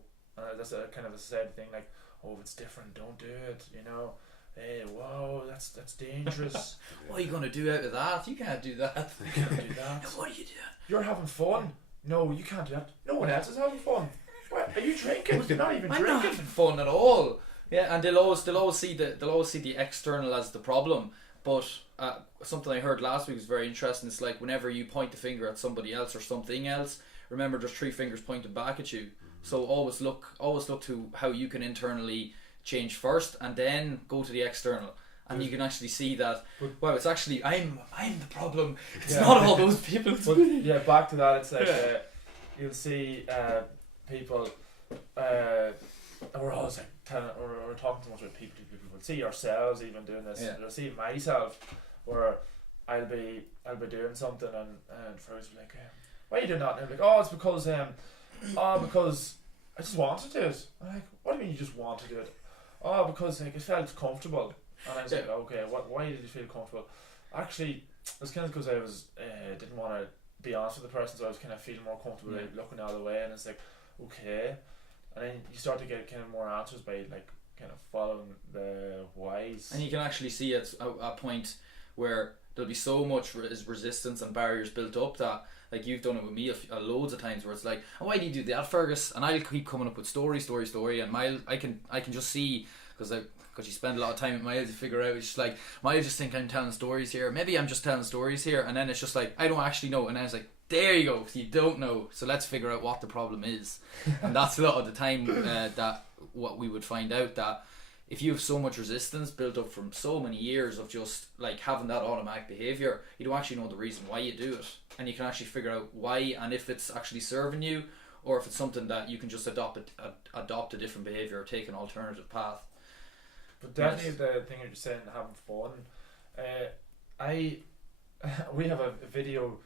that's a kind of a sad thing. Like, oh, if it's different, don't do it. You know, hey, whoa, that's dangerous. What are you gonna do out of that? You can't do that. You can't do that. What are you doing? You're having fun. No, you can't do that. No one else is having fun. What are you drinking? You're not even I'm drinking. not having fun at all. Yeah, and they'll always see the external as the problem. But something I heard last week was very interesting. It's like whenever you point the finger at somebody else or something else, remember there's 3 fingers pointed back at you. So always look to how you can internally change first, and then go to the external. And you can actually see that. Wow, it's actually I'm the problem. It's not all those people. But yeah, back to that. It's like you'll see people. We're always like we're talking too much about people. We'll see ourselves even doing this. Yeah. I'll see myself where I'll be doing something and Fergus will be like, why are you doing that? And I'm like, oh, it's because because I just want to do it. I'm like, what do you mean you just want to do it? Oh, because like it felt comfortable. And I was like, okay, why did you feel comfortable? Actually, it's kind of because I was didn't want to be honest with the person, so I was kind of feeling more comfortable like, looking the other way, and it's like, okay. And then you start to get kind of more answers by like kind of following the whys. And you can actually see at a point where there'll be so much resistance and barriers built up that, like you've done it with me loads of times, where it's like, oh, why do you do that, Fergus? And I'll keep coming up with story, and Myles, I can just see, because you spend a lot of time with Myles, you figure out, it's just like, Myles just think I'm telling stories here, maybe I'm just telling stories here, and then it's just like, I don't actually know, and then it's like, there you go, so you don't know, so let's figure out what the problem is. And that's a lot of the time that what we would find out, that if you have so much resistance built up from so many years of just like having that automatic behaviour, you don't actually know the reason why you do it, and you can actually figure out why, and if it's actually serving you, or if it's something that you can just adopt a different behaviour or take an alternative path. But definitely the thing you're saying, having fun. We have a video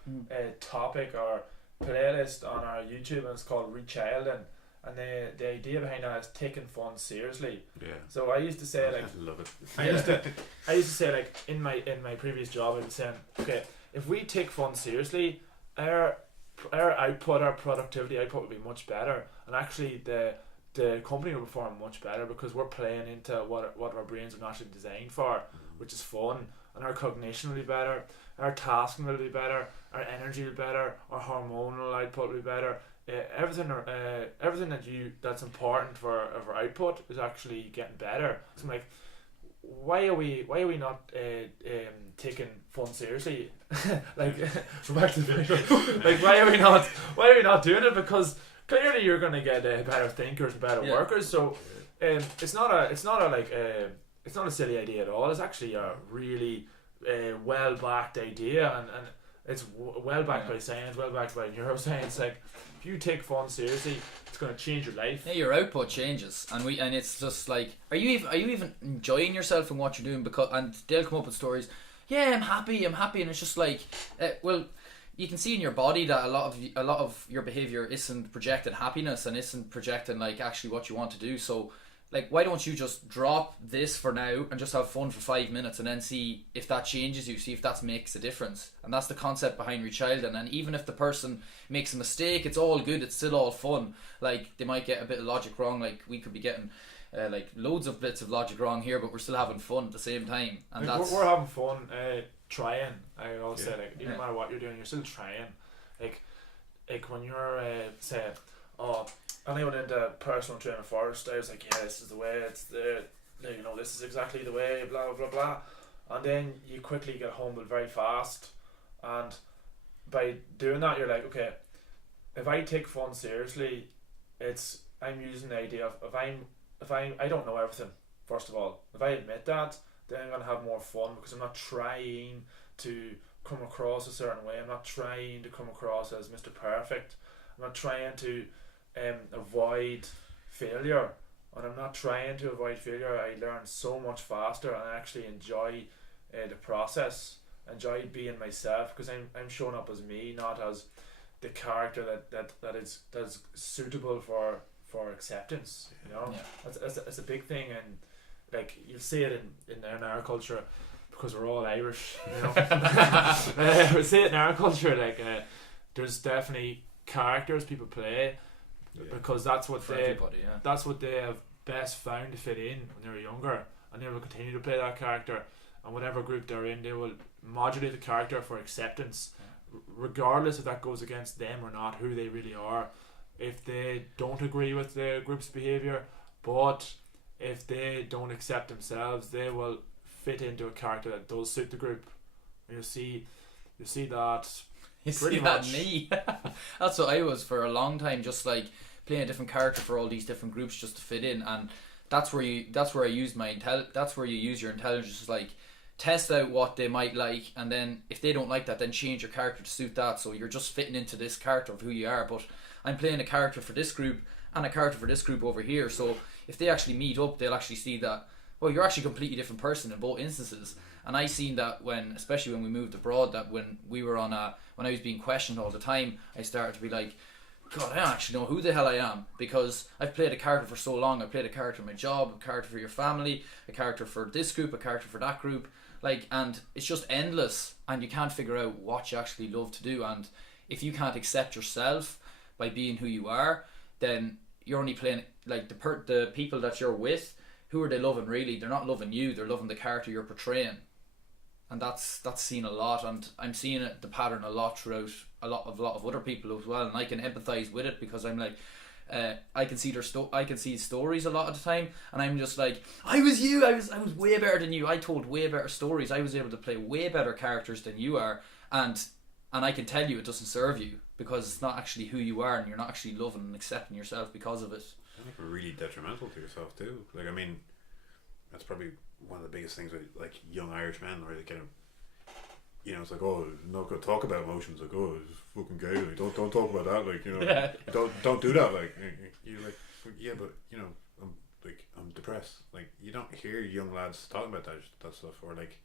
topic or playlist on our YouTube, and it's called Rechilding. And the idea behind that is taking fun seriously. Yeah. So I used to say like, I love it. I used to say like in my previous job, I was saying, okay, if we take fun seriously, our output, our productivity output would be much better, and actually the company will perform much better because we're playing into what our brains are naturally designed for, which is fun, and our cognition will be better, our tasking will be better, our energy will be better, our hormonal output will be better. Everything that's important for our output is actually getting better. So I'm like, why are we not taking fun seriously? Like, go back to the video. Like, why are we not doing it? Because clearly you're going to get better thinkers and better workers. So it's not a silly idea at all. It's actually a really well backed idea, and it's well backed by science, well backed by neuroscience. Like, if you take fun seriously, it's going to change your life. Yeah, your output changes, and it's just like, are you even enjoying yourself in what you're doing? And they'll come up with stories. Yeah, I'm happy, and it's just like, well, you can see in your body that a lot of your behavior isn't projecting happiness and isn't projecting like actually what you want to do. So, like, why don't you just drop this for now and just have fun for 5 minutes, and then see if that changes you, see if that makes a difference. And that's the concept behind Rechilding. And even if the person makes a mistake, it's all good, it's still all fun. Like, they might get a bit of logic wrong, like we could be getting like loads of bits of logic wrong here, but we're still having fun at the same time. And we're having fun trying. I always say, like, even no matter what you're doing, you're still trying. Like when you're say, oh, and I went into personal training first, I was like, yeah, this is the way, it's this is exactly the way, blah blah blah, and then you quickly get humbled very fast, and by doing that you're like, okay, if I take fun seriously, I'm using the idea of if I don't know everything, first of all. If I admit that, then I'm gonna have more fun because I'm not trying to come across a certain way. I'm not trying to come across as Mr. Perfect. I'm not trying to avoid failure, and I'm not trying to avoid failure. I learn so much faster, and I actually enjoy the process, enjoy being myself, because I'm showing up as me, not as the character that is suitable for acceptance. You know, that's a big thing, and like you'll see it in our culture, because we're all Irish. You know, we see it in our culture. Like there's definitely characters people play because that's what For they everybody, yeah. that's what they have best found to fit in when they were younger, and they will continue to play that character, and whatever group they're in, they will modulate the character for acceptance, regardless if that goes against them or not, who they really are. If they don't agree with the group's behaviour, but if they don't accept themselves, they will fit into a character that does suit the group. You see that. You pretty see that much. me? That's what I was for a long time, just like playing a different character for all these different groups just to fit in, and that's where you use your intelligence, just like test out what they might like, and then if they don't like that, then change your character to suit that, so you're just fitting into this character of who you are. But I'm playing a character for this group and a character for this group over here, so if they actually meet up, they'll actually see that, well, you're actually a completely different person in both instances. And I seen that especially when we moved abroad, that when I was being questioned all the time, I started to be like, God, I don't actually know who the hell I am, because I've played a character for so long. I played a character in my job, a character for your family, a character for this group, a character for that group, and it's just endless, and you can't figure out what you actually love to do. And if you can't accept yourself by being who you are, then you're only playing, like, the people that you're with, who are they loving really? They're not loving you, they're loving the character you're portraying. And that's seen a lot, and I'm seeing the pattern a lot throughout a lot of other people as well, and I can empathise with it, because I'm like, I can see I can see stories a lot of the time, and I'm just like, I was way better than you. I told way better stories. I was able to play way better characters than you are, and I can tell you it doesn't serve you, because it's not actually who you are, and you're not actually loving and accepting yourself because of it. I think we're really detrimental to yourself too. Like, I mean, that's probably one of the biggest things with, like, young Irish men, where they kind of, you know, it's like, oh, not going to talk about emotions, like, oh, it's fucking gay, like, don't talk about that, like, you know, Yeah. don't do that, like, you're like, yeah, but, you know, I'm depressed. Like, you don't hear young lads talking about that stuff, or, like,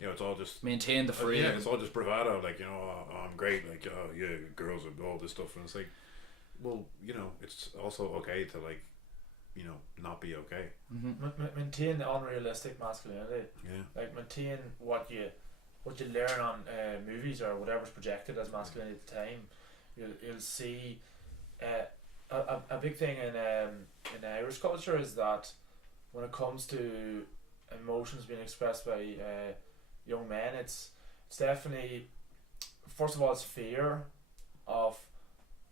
you know, it's all just Maintain the freedom. yeah, it's all just bravado, like, you know, oh, I'm great, like, oh yeah, girls and all this stuff, and it's like, well, you know, it's also okay to, like, you know, not be okay. Maintain the unrealistic masculinity. Yeah. Like, maintain what you learn on movies or whatever's projected as masculinity at the time. You'll see a big thing in Irish culture is that when it comes to emotions being expressed by young men, it's definitely, first of all, it's fear of,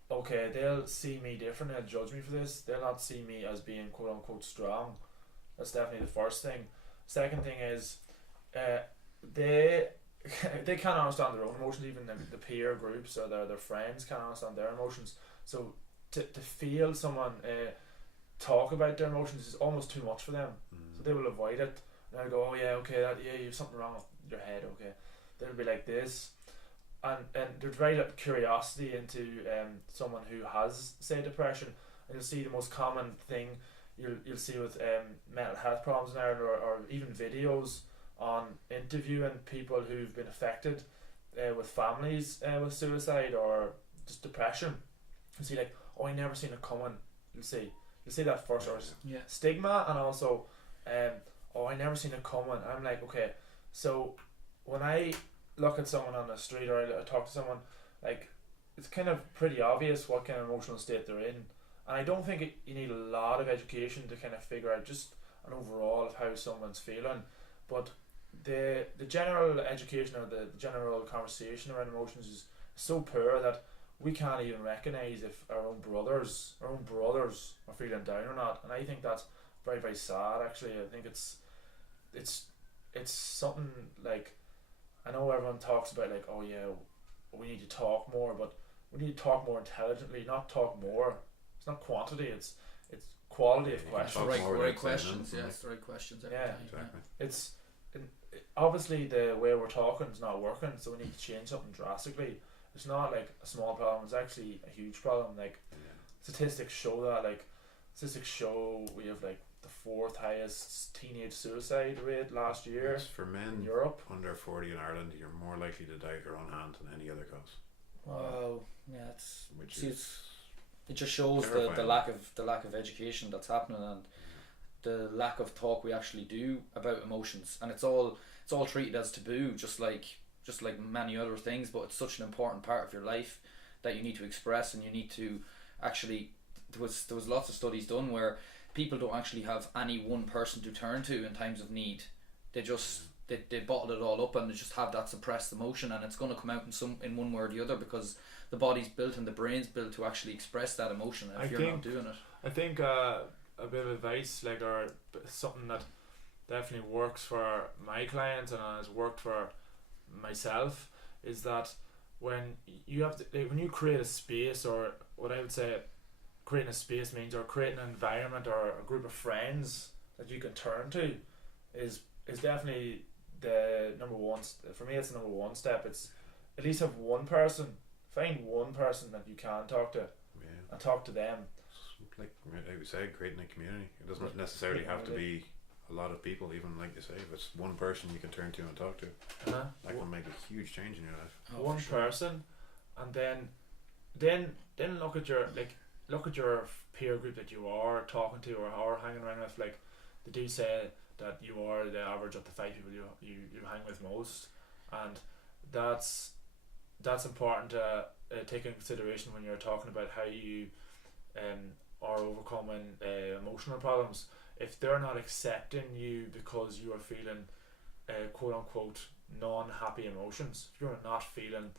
okay, they'll see me different, they'll judge me for this, they'll not see me as being quote unquote strong. That's definitely the first thing. Second thing is they can't understand their own emotions. Even the peer groups or their friends can't understand their emotions, so to feel someone talk about their emotions is almost too much for them. So they will avoid it, and they'll go, oh yeah, okay, you have something wrong with your head, okay. They'll be like this, and there's very little curiosity into someone who has, say, depression. And you'll see the most common thing you'll see with mental health problems in Ireland, or even videos on interviewing people who've been affected with families with suicide or just depression. You see, like, oh, I never seen it coming. You'll see that first, or stigma, and also oh, I never seen it coming. And I'm like, okay, so when I look at someone on the street, or I talk to someone, like, it's kind of pretty obvious what kind of emotional state they're in, and I don't think you need a lot of education to kind of figure out just an overall of how someone's feeling. But the general education, or the general conversation around emotions is so poor that we can't even recognise if our own brothers are feeling down or not. And I think that's very, very sad, actually. I think it's something, like, I know everyone talks about, like, oh yeah, we need to talk more, but we need to talk more intelligently, not talk more. It's not quantity, it's quality of questions. Right questions, it's the right questions every time. Exactly. It's obviously the way we're talking is not working, so we need to change something drastically. It's not like a small problem, it's actually a huge problem. Like, statistics show we have, like, the fourth highest teenage suicide rate last year. Yes, for men in Europe under 40 in Ireland, you're more likely to die of your own hand than any other cause. Wow, yeah, it just shows terrifying. the lack of education that's happening, and the lack of talk we actually do about emotions, and it's all treated as taboo, just like many other things. But it's such an important part of your life that you need to express, and you need to actually there was lots of studies done where people don't actually have any one person to turn to in times of need. They just they bottle it all up and they just have that suppressed emotion, and it's going to come out in one way or the other, because the body's built and the brain's built to actually express that emotion. And if you're not doing it, I think a bit of advice, like, or something that definitely works for my clients and has worked for myself, is that when you have to, like, when you create a space, or what I would say creating a space means, or creating an environment or a group of friends that you can turn to, is definitely the number one. For me, it's the number one step. It's at least have one person, find one person that you can talk to, and talk to them. Like I would say, creating a community. It doesn't necessarily have to be a lot of people. Even like you say, if it's one person you can turn to and talk to, that can make a huge change in your life. One person, and then look at your peer group that you are talking to or hanging around with. Like, they do say that you are the average of the 5 people you hang with most, and that's important to take into consideration when you're talking about how you are overcoming emotional problems. If they're not accepting you because you are feeling quote unquote non-happy emotions, if you're not feeling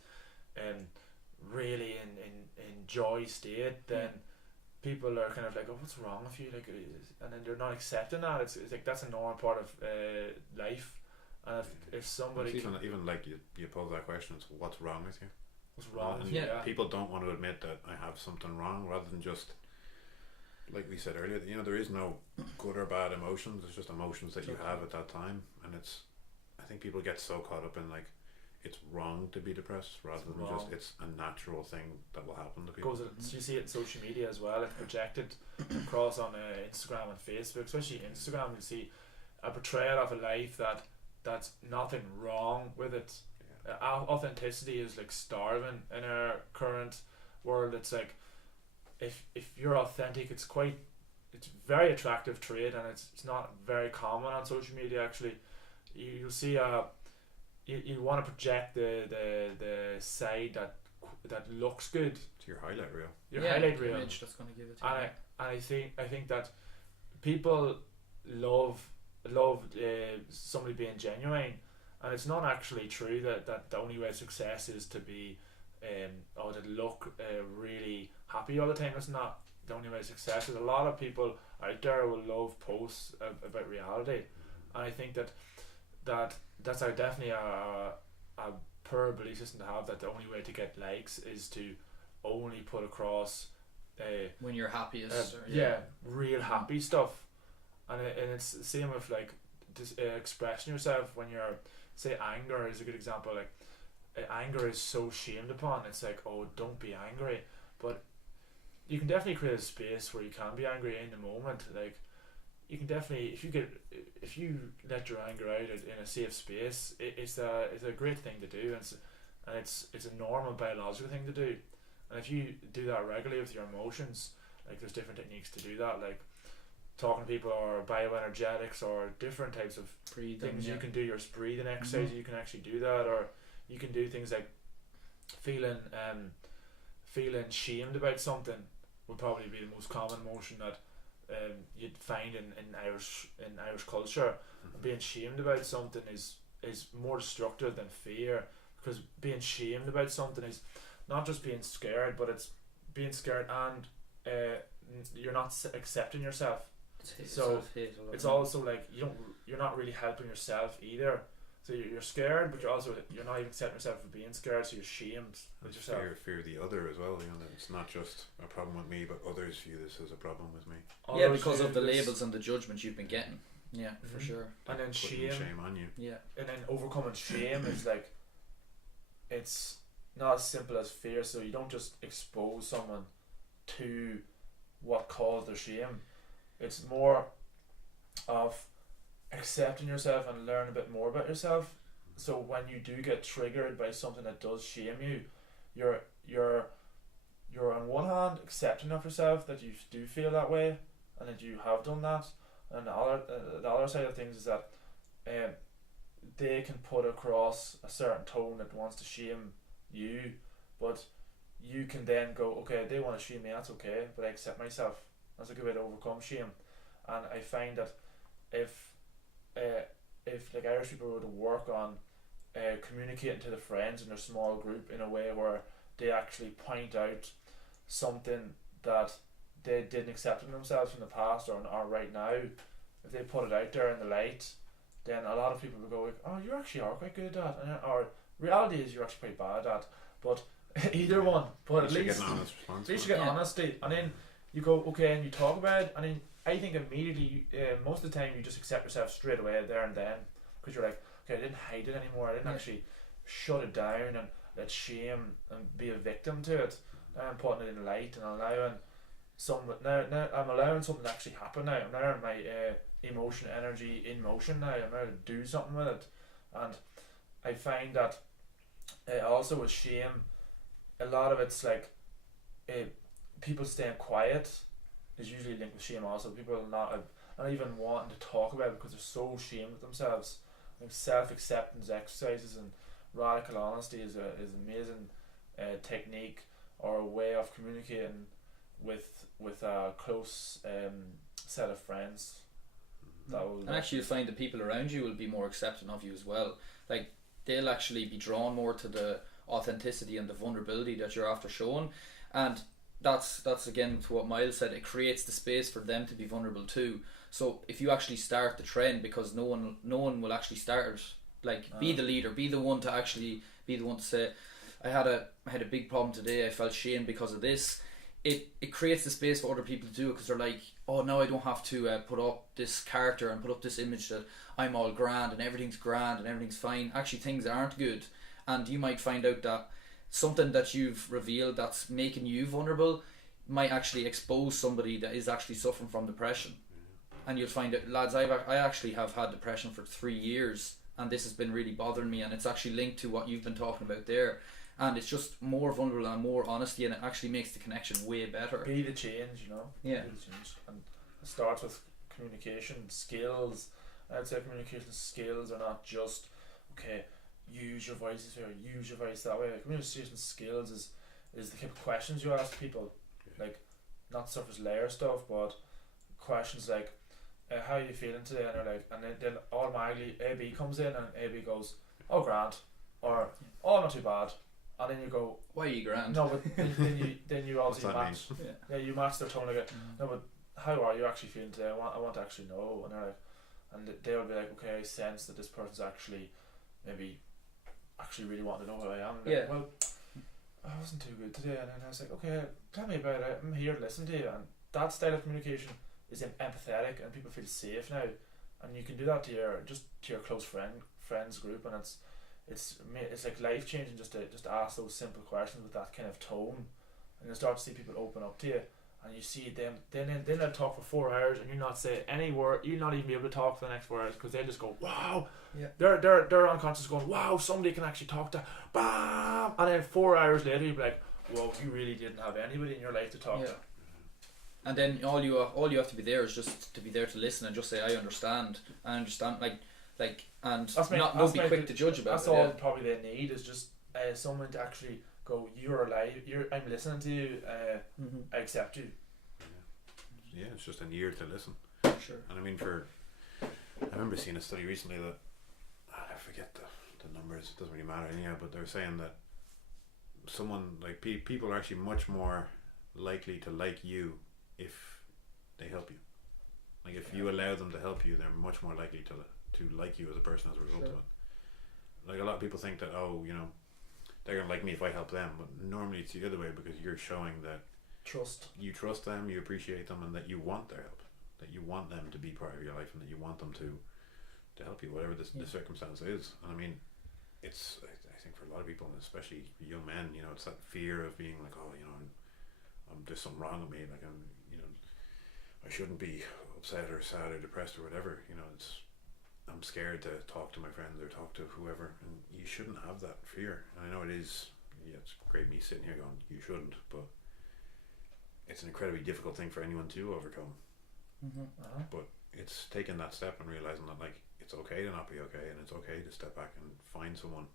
really in joy state, then people are kind of like, oh, what's wrong with you? Like, and then they're not accepting that. It's like that's a normal part of life. And if somebody even like you pose that question, it's what's wrong with you? What's wrong with you? Yeah. People don't want to admit that I have something wrong, rather than just, like we said earlier, there is no good or bad emotions. It's just emotions that you have at that time, and I think people get so caught up in, like, it's wrong to be depressed, rather than just it's a natural thing that will happen to people. You see it in social media as well. It's projected across on Instagram and Facebook, especially Instagram. You see a portrayal of a life that's nothing wrong with it. Authenticity is like starving in our current world. It's like if you're authentic, it's very attractive trait, and it's not very common on social media. Actually, you'll see you want to project the side that looks good. It's your highlight reel. Highlight reel. Image that's going to give it. And I think that people love somebody being genuine, and it's not actually true that the only way of success is to be or to look really happy all the time. It's not the only way of success. There's a lot of people out there will love posts about reality, and I think that's definitely a poor belief system to have, that the only way to get likes is to only put across when you're happiest, real happy stuff. And it's the same with, like, expressing yourself. When you're, say, anger is a good example. Like, anger is so shamed upon. It's like, oh, don't be angry, but you can definitely create a space where you can be angry in the moment. Like, you can definitely, if you let your anger out in a safe space, it's a great thing to do, and it's a normal biological thing to do. And if you do that regularly with your emotions, like, there's different techniques to do that, like talking to people, or bioenergetics, or different types of breathing, things. You can do your breathing exercise. You can actually do that, or you can do things like feeling shamed about something would probably be the most common emotion that you'd find in Irish culture. Being shamed about something is more destructive than fear, because being shamed about something is not just being scared, but it's being scared and you're not accepting yourself. So it's also like you're not really helping yourself either. So you're scared, but you're not even accepting yourself for being scared. So you're shamed with yourself. Fear the other as well. That it's not just a problem with me, but others view this as a problem with me. Because of the labels and the judgments you've been getting. Yeah, for sure. And then shame on you. Yeah. And then overcoming shame is like, it's not as simple as fear. So you don't just expose someone to what caused their shame. It's more of accepting yourself and learn a bit more about yourself. So when you do get triggered by something that does shame you, you're on one hand accepting of yourself that you do feel that way and that you have done that, and the other side of things is that they can put across a certain tone that wants to shame you, but you can then go, okay, they want to shame me, that's okay, but I accept myself. That's a good way to overcome shame. And I find that if like Irish people were to work on communicating to the friends in their small group in a way where they actually point out something that they didn't accept in themselves from the past or right now, if they put it out there in the light, then a lot of people will go like, oh, you actually are quite good at that, or reality is you're actually pretty bad at that. But either one, but at least you get an honest response. at least you get honesty, and then you go okay and you talk about it, and then I think immediately, most of the time you just accept yourself straight away there and then, because you're like, okay, I didn't hide it anymore, I didn't actually shut it down and let shame and be a victim to it. Now I'm putting it in light and allowing now I'm allowing something to actually happen now. I'm allowing my emotion energy in motion now. I'm allowed to do something with it. And I find that also with shame, a lot of it's like people staying quiet is usually linked with shame also. People not even wanting to talk about it because they're so ashamed of themselves. I think self-acceptance exercises and radical honesty is an amazing technique or a way of communicating with a close set of friends. And actually, you'll find the people around you will be more accepting of you as well. Like, they'll actually be drawn more to the authenticity and the vulnerability that you're after showing, and that's again to what Myles said. It creates the space for them to be vulnerable too. So if you actually start the trend, because no one will actually start it. Like, be the leader, be the one to actually be the one to say, I had a big problem today, I felt shame because of this. It creates the space for other people to do it, because they're like, oh, now I don't have to put up this character and put up this image that I'm all grand and everything's fine. Actually, things aren't good, and you might find out that something that you've revealed that's making you vulnerable might actually expose somebody that is actually suffering from depression. And you'll find out, lads, I actually have had depression for 3 years, and this has been really bothering me, and it's actually linked to what you've been talking about there. And it's just more vulnerable and more honesty, and it actually makes the connection way better. Be the change, you know. Yeah. Be the change. And it starts with communication skills. I'd say communication skills are not just, okay, use your voice this way or use your voice that way. Communication skills is the type of questions you ask people, like not surface layer stuff, but questions like, how are you feeling today? And they're like, and then automatically AB comes in and AB goes, oh, grand, or oh, not too bad. And then you go, why are you grand? No, but then you obviously match. Yeah, you match their tone again. No, but how are you actually feeling today? I want to actually know. And they're like, and they'll be like, okay, I sense that this person's actually maybe really wanting to know how I am. Like, well, I wasn't too good today, and then I was like, okay, tell me about it. I'm here to listen to you. And that style of communication is empathetic, and people feel safe now. And you can do that to your close friends group, and it's like life changing just to ask those simple questions with that kind of tone, and you start to see people open up to you, and you see them then they'll talk for 4 hours and you not say any word. You'll not even be able to talk for the next 4 hours because they'll just go wow. Yeah. They're unconscious going wow, somebody can actually talk to bam, and then 4 hours later you'll be like, whoa, you really didn't have anybody in your life to talk to. And then all you have to be there is just to be there to listen and just say I understand like, and not be quick to judge about it. That's all probably they need is just someone to actually go, you're alive, I'm listening to you, I accept you. Yeah, it's just an ear to listen. Sure. And I mean, I remember seeing a study recently that, I forget the numbers, it doesn't really matter anyhow, but they were saying that someone, like people are actually much more likely to like you if they help you. Like if you allow them to help you, they're much more likely to like you as a person as a result of it. Like a lot of people think that, oh, you know, they're gonna like me if I help them, but normally it's the other way, because you're showing that you trust them, you appreciate them, and that you want their help, that you want them to be part of your life, and that you want them to help you, whatever the circumstance is. And I mean, it's, I think for a lot of people, and especially young men, you know, it's that fear of being like, oh, you know, there's something wrong with me, like I shouldn't be upset or sad or depressed or whatever, you know, I'm scared to talk to my friends or talk to whoever, and you shouldn't have that fear. And I know it's great me sitting here going, you shouldn't, but it's an incredibly difficult thing for anyone to overcome. But it's taking that step and realizing that, like, it's okay to not be okay, and it's okay to step back and find someone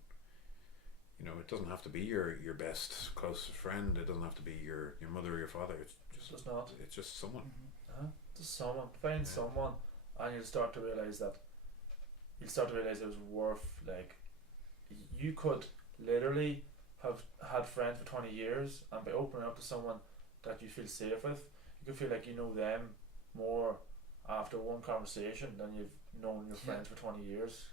you know, it doesn't have to be your best close friend. It doesn't have to be your mother or your father. It's It's not. It's just someone. Just someone. Find someone, and you'll start to realize that. You'll start to realize it was worth, like, you could literally have had friends for 20 years, and by opening up to someone that you feel safe with, you could feel like you know them more after one conversation than you've known your friends for 20 years.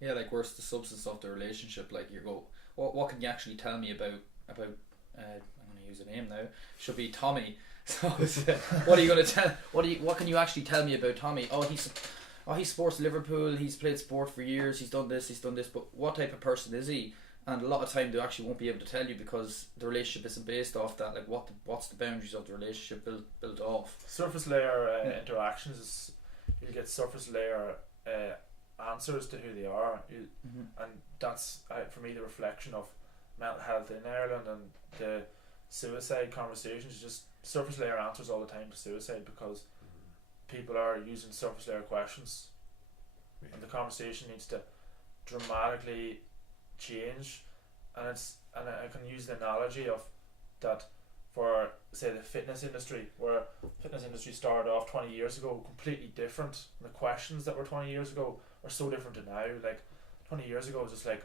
Yeah, like, where's the substance of the relationship? Like, you go, what can you actually tell me about I'm going to use a name now. Should be Tommy. So what are you going to tell? What can you actually tell me about Tommy? Oh, he supports Liverpool. He's played sport for years. He's done this. But what type of person is he? And a lot of time they actually won't be able to tell you, because the relationship isn't based off that. Like, what's the boundaries of the relationship built off? Surface layer interactions is, you get surface layer answers to who they are, and that's for me the reflection of mental health in Ireland, and the suicide conversations is just surface layer answers all the time to suicide, because people are using surface layer questions, and the conversation needs to dramatically change. And I can use the analogy of that for, say, the fitness industry, where fitness industry started off 20 years ago completely different, and the questions that were 20 years ago are so different to now. Like 20 years ago it was just like,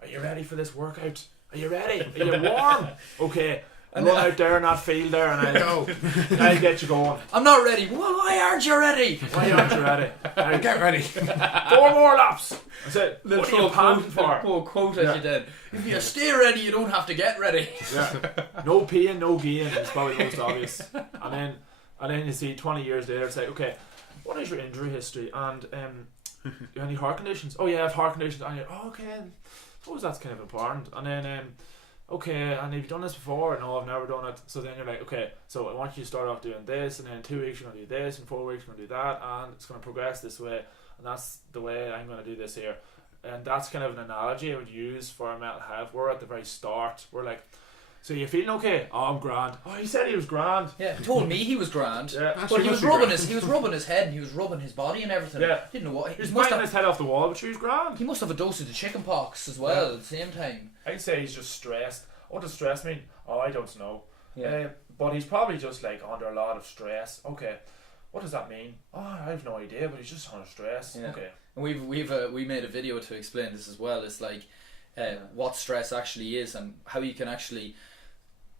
are you ready for this workout? Are you ready? Are you warm? Okay, run out there in that field there and I'll go. I'll get you going. I'm not ready. Well, why aren't you ready? Why aren't you ready? I'll get ready. 4 more laps. That's it. What are you panting for? Quote as you did. If you stay ready, you don't have to get ready. Yeah. No pain, no gain is probably the most obvious. And then you see 20 years later, it's like, okay, what is your injury history? And you have any heart conditions? Oh yeah, I have heart conditions. And you're, oh, okay, I suppose that's kind of important. And then okay, and have you done this before? No, I've never done it. So then you're like, okay, so I want you to start off doing this, and then in 2 weeks you're going to do this, in 4 weeks you're going to do that, and it's going to progress this way, and that's the way I'm going to do this here. And that's kind of an analogy I would use for our mental health. We're at the very start. We're like, so you feeling okay? Oh, I'm grand. Oh, he said he was grand. Yeah, he told me he was grand. Yeah. But he was rubbing his head, and he was rubbing his body and everything. Yeah. Didn't know what He was banging his head off the wall, but he was grand. He must have a dose of the chicken pox as well at the same time. I'd say he's just stressed. What does stress mean? Oh, I don't know. Yeah. But he's probably just like under a lot of stress. Okay, what does that mean? Oh, I have no idea, but he's just under stress. Yeah. Okay. And we made a video to explain this as well. It's like what stress actually is and how you can actually.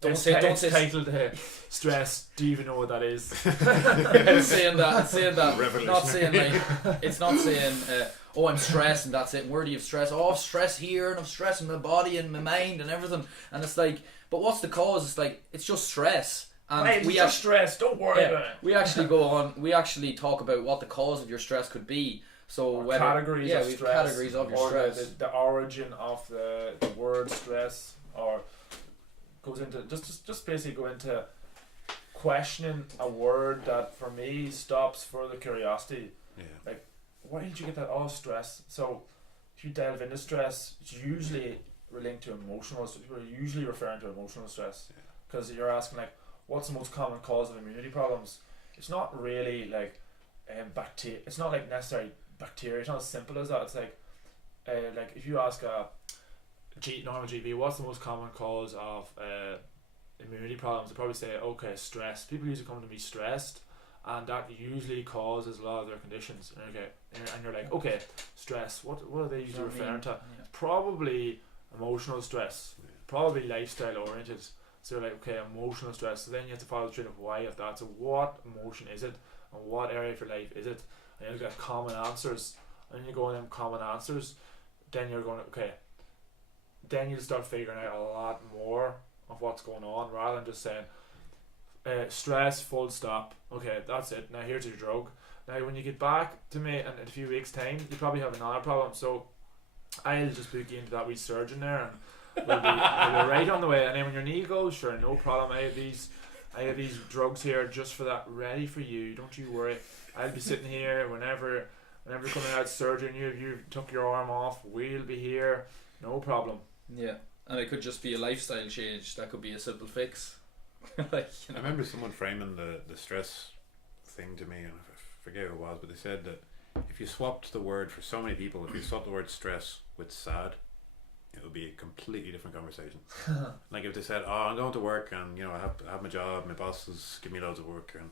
It's titled stress. Do you even know what that is? It's saying that. Not saying like it's not saying. Oh, I'm stressed and that's it. Where do you have stress? Oh, I've stress here and I've stress in my body and my mind and everything. And it's like, but what's the cause? It's like, it's just stress. And we have stress. Don't worry about it. We actually go on. We actually talk about what the cause of your stress could be. So whether, categories of stress, categories of your or stress, the origin of the word stress, or goes into just basically go into questioning a word that for me stops further curiosity. Yeah. Like, why did you get that? Oh, stress. So if you delve into stress, it's usually linked to emotional. So people are usually referring to emotional stress, because you're asking like, what's the most common cause of immunity problems? It's not really like bacteria. It's not like necessarily bacteria. It's not as simple as that. It's like if you ask a normal GP, what's the most common cause of immunity problems? They probably say, okay, stress. People usually come to me stressed, and that usually causes a lot of their conditions. And you're like, okay, stress. What are they usually referring to? Yeah. Probably emotional stress. Probably lifestyle oriented. So you're like, okay, emotional stress. So then you have to follow the train of why of that. So what emotion is it, and what area of your life is it? And you get common answers, and you go in them common answers. Then you're going, okay. Then you'll start figuring out a lot more of what's going on, rather than just saying stress, full stop. Okay, that's it. Now here's your drug. Now when you get back to me in a few weeks' time, you probably have another problem. So I'll just book you into that wee surgeon there, and we'll be right on the way. And then when your knee goes, sure, no problem. I have these drugs here just for that, ready for you. Don't you worry. I'll be sitting here whenever you're coming out of surgery and you took your arm off. We'll be here, no problem. Yeah, and it could just be a lifestyle change. That could be a simple fix. Like, you know. I remember someone framing the stress thing to me, and I forget who it was, but they said that if you swapped the word, for so many people, if you swapped the word stress with sad it would be a completely different conversation. Like if they said, "Oh, I'm going to work, and I have my job, my bosses give me loads of work, and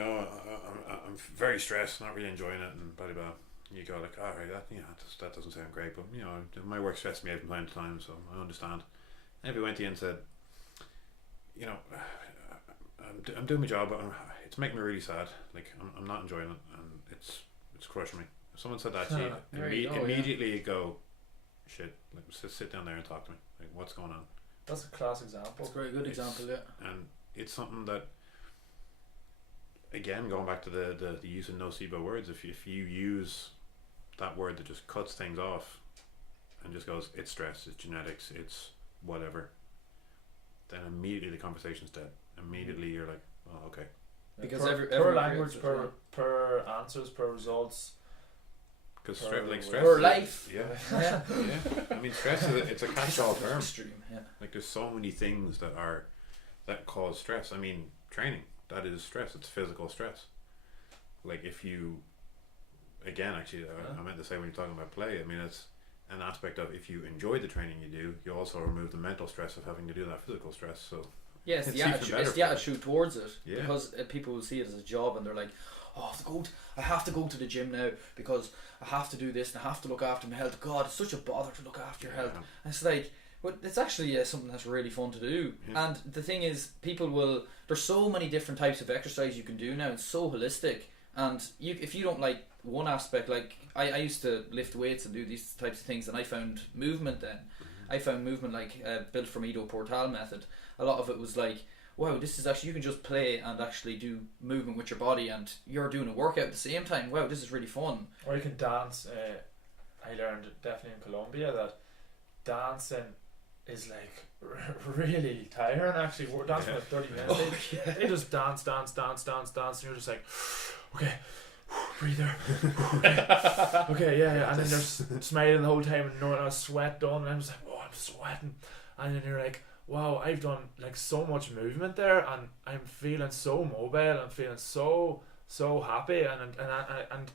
I'm very stressed, not really enjoying it, and blah blah blah." You go like, "All right, that doesn't sound great, but my work stresses me out from time to time, so I understand." And if we went to you and said, I'm doing my job, but it's making me really sad. Like I'm not enjoying it, and it's crushing me. If someone said that to you, immediately you go, "Shit!" Like sit down there and talk to me. Like what's going on? That's a class example. That's a very good example, yeah. And it's something that, again, going back to the use of nocebo words, if you use that word that just cuts things off and just goes, "It's stress, it's genetics, it's whatever," then immediately the conversation's dead. Immediately you're like, "Oh, okay." Because per language, per answers, per results. Because stress, per life. Yeah. Yeah. I mean, stress it's a catch-all term. Extreme, yeah. Like there's so many things that cause stress. I mean, training, that is stress. It's physical stress. Like if you, again, actually, I meant to say when you're talking about play, I mean it's an aspect of if you enjoy the training you do, you also remove the mental stress of having to do that physical stress. So yeah, it's the attitude towards it. Yeah. Because people will see it as a job and they're like, "Oh, I have to go to the gym now because I have to do this and I have to look after my health. God, it's such a bother to look after your health." And it's like, but it's actually something that's really fun to do. Yeah. And the thing is, there's so many different types of exercise you can do now. It's so holistic. And if you don't like one aspect, like I used to lift weights and do these types of things, and I found movement then. I found movement like built from Ido Portal method. A lot of it was like, wow, this is actually, you can just play and actually do movement with your body and you're doing a workout at the same time. Wow, this is really fun. Or you can dance. I learned definitely in Colombia that dancing is like really tiring actually. We're dancing for 30 minutes. They just dance and you're just like, okay, breathe there. Okay, yeah. And then they're smiling the whole time and no sweat done, and I'm just like, oh, I'm sweating. And then you're like, wow, I've done like so much movement there, and I'm feeling so mobile. I'm feeling so happy, and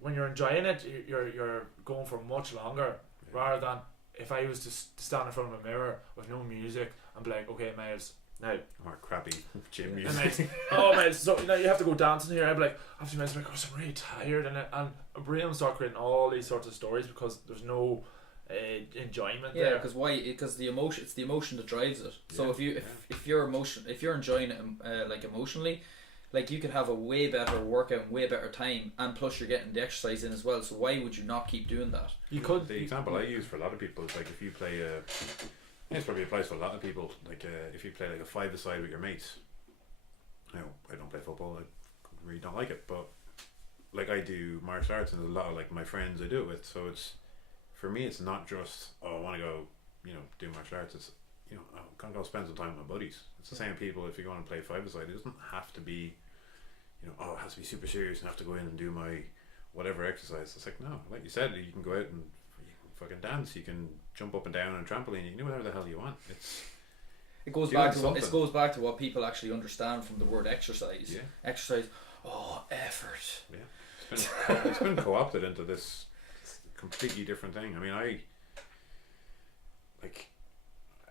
when you're enjoying it, you're going for much longer. Rather than if I was to stand in front of a mirror with no music and be like, okay, Myles, now or crappy gym music. And Myles, so now you have to go dancing here. I'd be like, after Myles, like, oh, I'm really tired, and a brain will start creating all these sorts of stories because there's no enjoyment there. Because why? Because it's the emotion that drives it. So if you're enjoying it like emotionally, like you could have a way better workout and way better time, and plus you're getting the exercise in as well. So why would you not keep doing that? You could. The example I use for a lot of people is like if you play it probably applies to a lot of people. Like if you play like a five-a-side with your mates. I don't play football. I really don't like it, but like I do martial arts, and there's a lot of like my friends I do it with. So it's, for me, it's not just, oh, I want to go, do martial arts. It's, I'm gonna go spend some time with my buddies. It's the same people. If you go on and play five-a-side, it doesn't have to be, it has to be super serious and have to go in and do my whatever exercise. It's like, no, like you said, you can go out and you can fucking dance. You can jump up and down on a trampoline. You can do whatever the hell you want. It goes back to what people actually understand from the word exercise. Yeah. Exercise. Oh, effort. Yeah. It's been co-opted into this completely different thing. I mean, I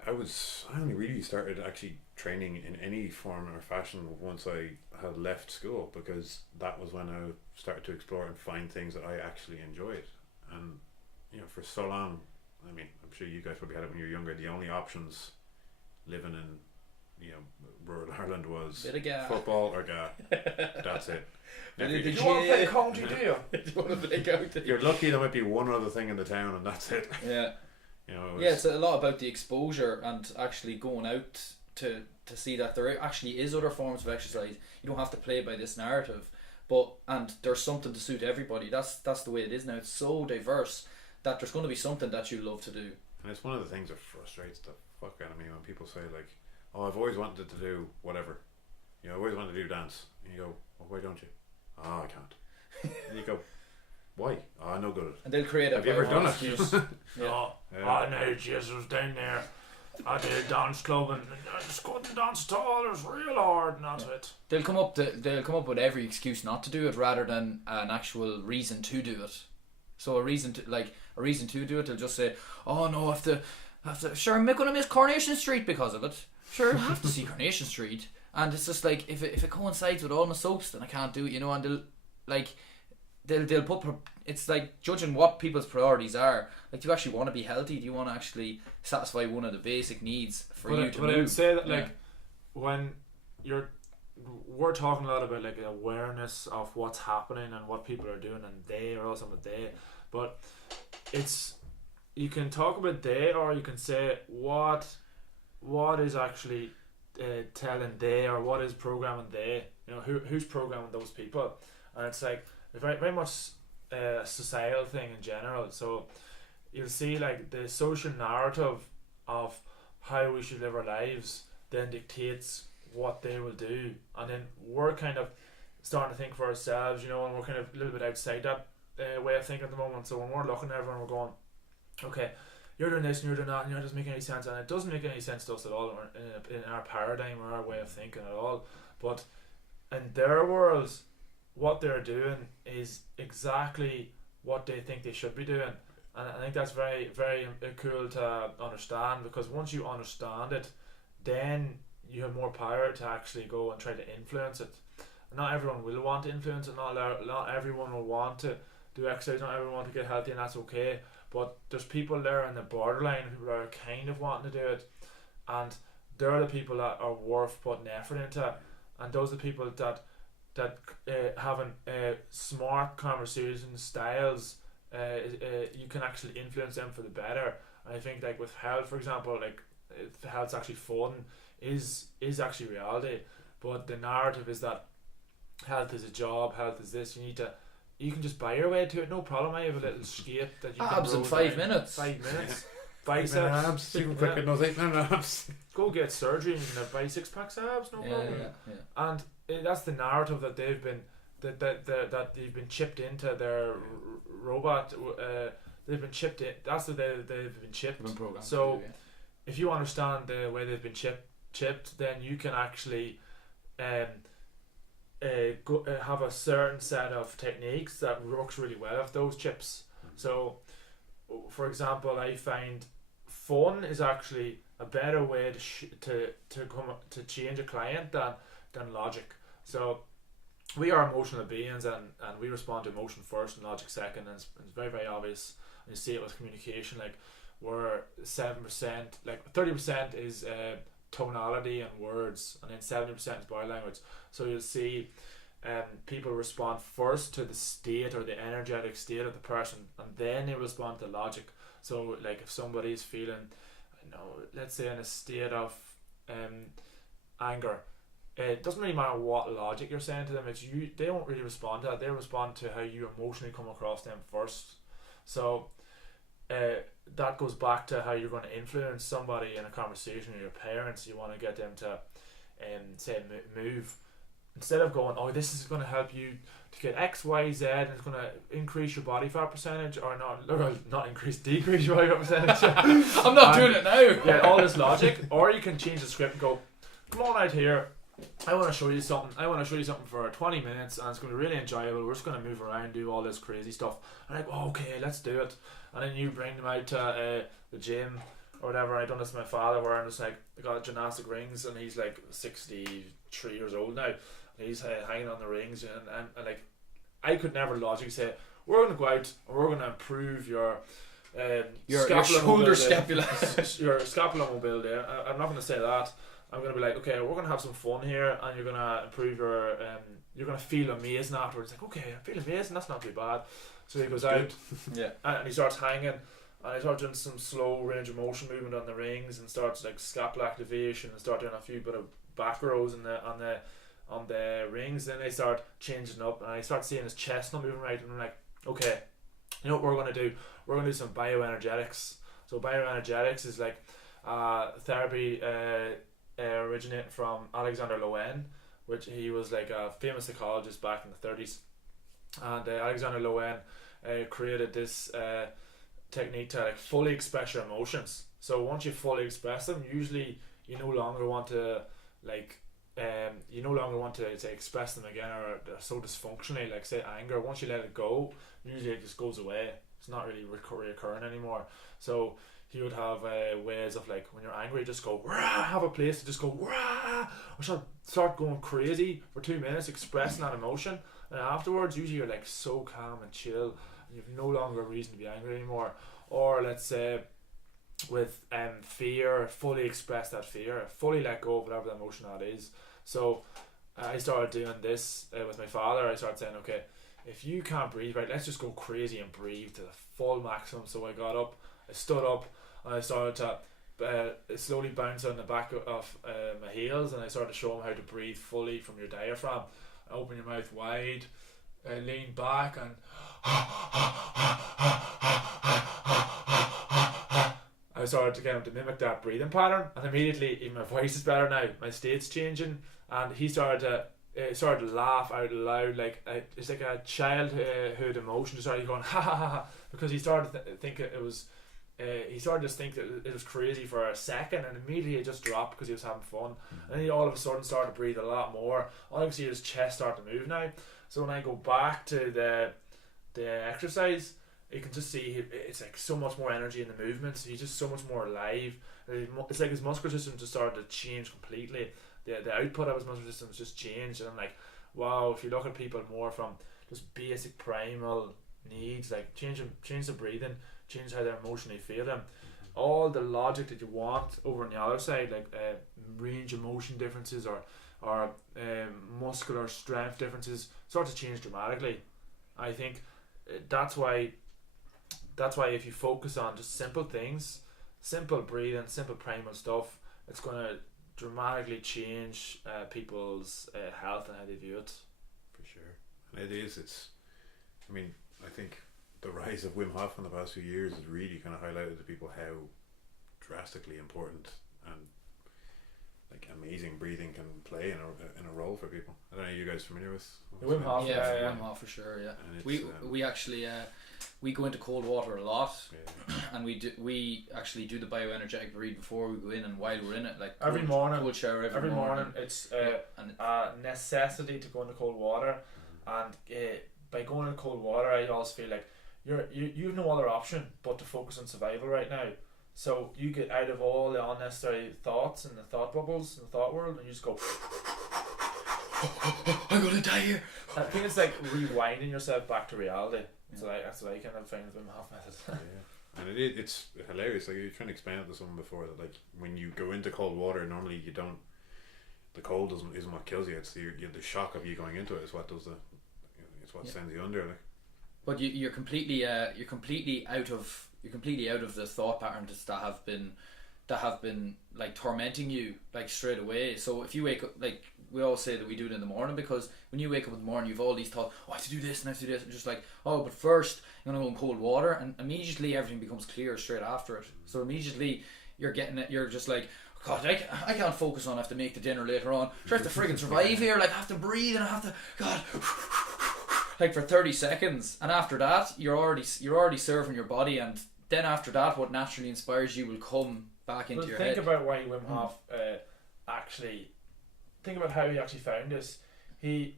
only really started actually training in any form or fashion once I had left school, because that was when I started to explore and find things that I actually enjoyed. And for so long, I mean, I'm sure you guys probably had it when you were younger, the only options living in rural Ireland was football or GA. That's it. Did you want to play county, do you? Did you want to play county? You're lucky there might be one other thing in the town and that's it. Yeah. It's a lot about the exposure and actually going out to see that there actually is other forms of exercise. You don't have to play by this narrative, and there's something to suit everybody. That's the way it is now. It's so diverse that there's going to be something that you love to do. And it's one of the things that frustrates the fuck out of me when people say like, oh, I've always wanted to do whatever. I've always wanted to do dance. And you go, well, why don't you? Oh, I can't. And you go, why? Oh, no good. And they'll create Have you ever done it? No, Jesus, I was down there at the dance club and I just couldn't dance at all. It was real hard, not it. They'll come up with every excuse not to do it rather than an actual reason to do it. So a reason to, like, a reason to do it. They'll just say, oh no, I have to sure I'm going to miss Coronation Street because of it. Sure, I have to see Coronation Street. And it's just like, if it coincides with all my soaps, then I can't do it, and they'll put, it's like judging what people's priorities are. Like, do you actually want to be healthy? Do you want to actually satisfy one of the basic needs for you to move? But I would say that, like, when we're talking a lot about, like, awareness of what's happening and what people are doing, and they are also with they, but it's, you can talk about they, or you can say what is actually telling they, or what is programming they, who's programming those people. And it's like very, very much a societal thing in general. So you'll see, like, the social narrative of how we should live our lives then dictates what they will do, and then we're kind of starting to think for ourselves, and we're kind of a little bit outside that way of thinking at the moment. So when we're looking at everyone, we're going, okay, you're doing this and you're doing that, and it doesn't make any sense, and it doesn't make any sense to us at all in our paradigm or our way of thinking at all. But in their worlds, what they're doing is exactly what they think they should be doing, and I think that's very, very cool to understand, because once you understand it, then you have more power to actually go and try to influence it. Not everyone will want to influence it, not everyone will want to do exercise, not everyone want to get healthy, and that's okay. But there's people there in the borderline who are kind of wanting to do it, and they're the people that are worth putting effort into, and those are the people that having smart conversation styles, you can actually influence them for the better. And I think, like, with health, for example, like, if health's actually fun is actually reality, but the narrative is that health is a job, health is this, you can just buy your way to it, no problem. I have a little skate that you abs can in 5 minutes. 5 minutes. 5 minute abs, super quick in those 8 minute abs. Go get surgery and you can buy 6 packs of abs, no problem. And that's the narrative that they've been that they've been chipped into their robot. They've been chipped in. That's the way they've been chipped. So if you understand the way they've been chipped, then you can actually have a certain set of techniques that works really well with those chips. So, for example, I find fun is actually a better way to change a client than logic. So we are emotional beings, and we respond to emotion first and logic second, and it's very, very obvious. And you see it with communication, like, where 7%, like 30% is tonality and words, and then 70% is body language. So you'll see people respond first to the state or the energetic state of the person, and then they respond to logic. So, like, if somebody's feeling, let's say in a state of anger, it doesn't really matter what logic you're saying to them. They don't really respond to that. They respond to how you emotionally come across them first. So that goes back to how you're going to influence somebody in a conversation with your parents. You want to get them to say move, instead of going, oh, this is going to help you to get X, Y, Z, and it's going to increase your body fat percentage, or decrease your body fat percentage. I'm not doing it now. Yeah, all this logic. Or you can change the script and go, come on out here, I want to show you something for 20 minutes, and it's going to be really enjoyable. We're just going to move around, do all this crazy stuff. And like, oh, okay, let's do it. And then you bring them out to the gym or whatever. I done this with my father, where I'm just like, I got gymnastic rings, and he's like 63 years old now. And he's hanging on the rings, and like, I could never logically say, we're going to go out and we're going to improve your shoulder scapula, your scapula mobility. I'm not going to say that. I'm going to be like, okay, we're going to have some fun here, and you're going to improve your you're going to feel amazing afterwards. Like, okay, I feel amazing, that's not too bad. So he goes out, and he starts hanging, and he starts doing some slow range of motion movement on the rings, and starts like scapula activation, and start doing a few bit of back rows on the rings. Then they start changing up, and I start seeing his chest not moving right, and I'm like, okay, you know what we're going to do? We're going to do some bioenergetics. So bioenergetics is like therapy originating from Alexander Lowen, which he was like a famous psychologist back in the 30s, and Alexander Lowen created this technique to like fully express your emotions. So once you fully express them, usually you no longer want to say express them again, or they're so dysfunctionally, like say anger. Once you let it go, usually it just goes away. It's not really reoccurring anymore. So he would have ways of like, when you're angry, just go rah, have a place to just go rah, or start going crazy for 2 minutes, expressing that emotion, and afterwards usually you're like so calm and chill, and you've no longer a reason to be angry anymore. Or let's say with fear, fully express that fear, fully let go of whatever the emotion that is. So I started doing this with my father. I started saying, okay, if you can't breathe right, let's just go crazy and breathe to the full maximum. So I got up, I stood up, and I started to slowly bounce on the back of my heels, and I started to show him how to breathe fully from your diaphragm. Open your mouth wide, lean back, and I started to get him to mimic that breathing pattern, and immediately even my voice is better now, my state's changing, and he started to laugh out loud, like it's like a childhood emotion. Just started going ha ha ha ha, because he started to think it was he started to think that it was crazy for a second, and immediately it just dropped because he was having fun. And then he all of a sudden started to breathe a lot more. All I can see is his chest start to move now. So when I go back to the exercise, you can just see it's like so much more energy in the movements. He's just so much more alive. It's like his muscular system just started to change completely. The output of his muscular system just changed, and I'm like, wow. If you look at people more from just basic primal needs, like change the breathing, change how they're emotionally feeling, all the logic that you want over on the other side, like range of motion differences or muscular strength differences, start to change dramatically. I think that's why if you focus on just simple things, simple breathing, simple primal stuff, it's going to dramatically change people's health and how they view it. For sure. And I think the rise of Wim Hof in the past few years has really kind of highlighted to people how drastically important and like amazing breathing can play in a role for people. I don't know, are you guys familiar with Wim Hof? Yeah, Wim Hof for sure. Yeah, we actually we go into cold water a lot, and we actually do the bioenergetic breathe before we go in and while we're in it, like every morning, cold shower every morning. It's a necessity to go into cold water, and by going into cold water, I always feel like you have no other option but to focus on survival right now. So you get out of all the unnecessary thoughts and the thought bubbles and the thought world, and you just go I'm gonna die here. I think it's like rewinding yourself back to reality. So that's what I kind of find with Wim Hof method. Yeah. And it's hilarious. Like, you're trying to explain it to someone before that, like, when you go into cold water, normally you don't. The cold isn't what kills you. It's the shock of you going into it is what does it's what sends you under. Like. But you're completely out of the thought patterns that have been like tormenting you like straight away. So if you wake up, like we always say that we do it in the morning, because when you wake up in the morning, you've all these thoughts. Oh, I have to do this and I have to do this. And just like, oh, but first I'm gonna go in cold water, and immediately everything becomes clear straight after it. So immediately you're getting it. You're just like, God, I can't focus on. I have to make the dinner later on. Try to friggin' survive here. Like, I have to breathe and I have to, God, like for 30 seconds, and after that you're already serving your body, and then after that what naturally inspires you will come back into your head. Think about why Wim Hof actually think about how he actually found this. He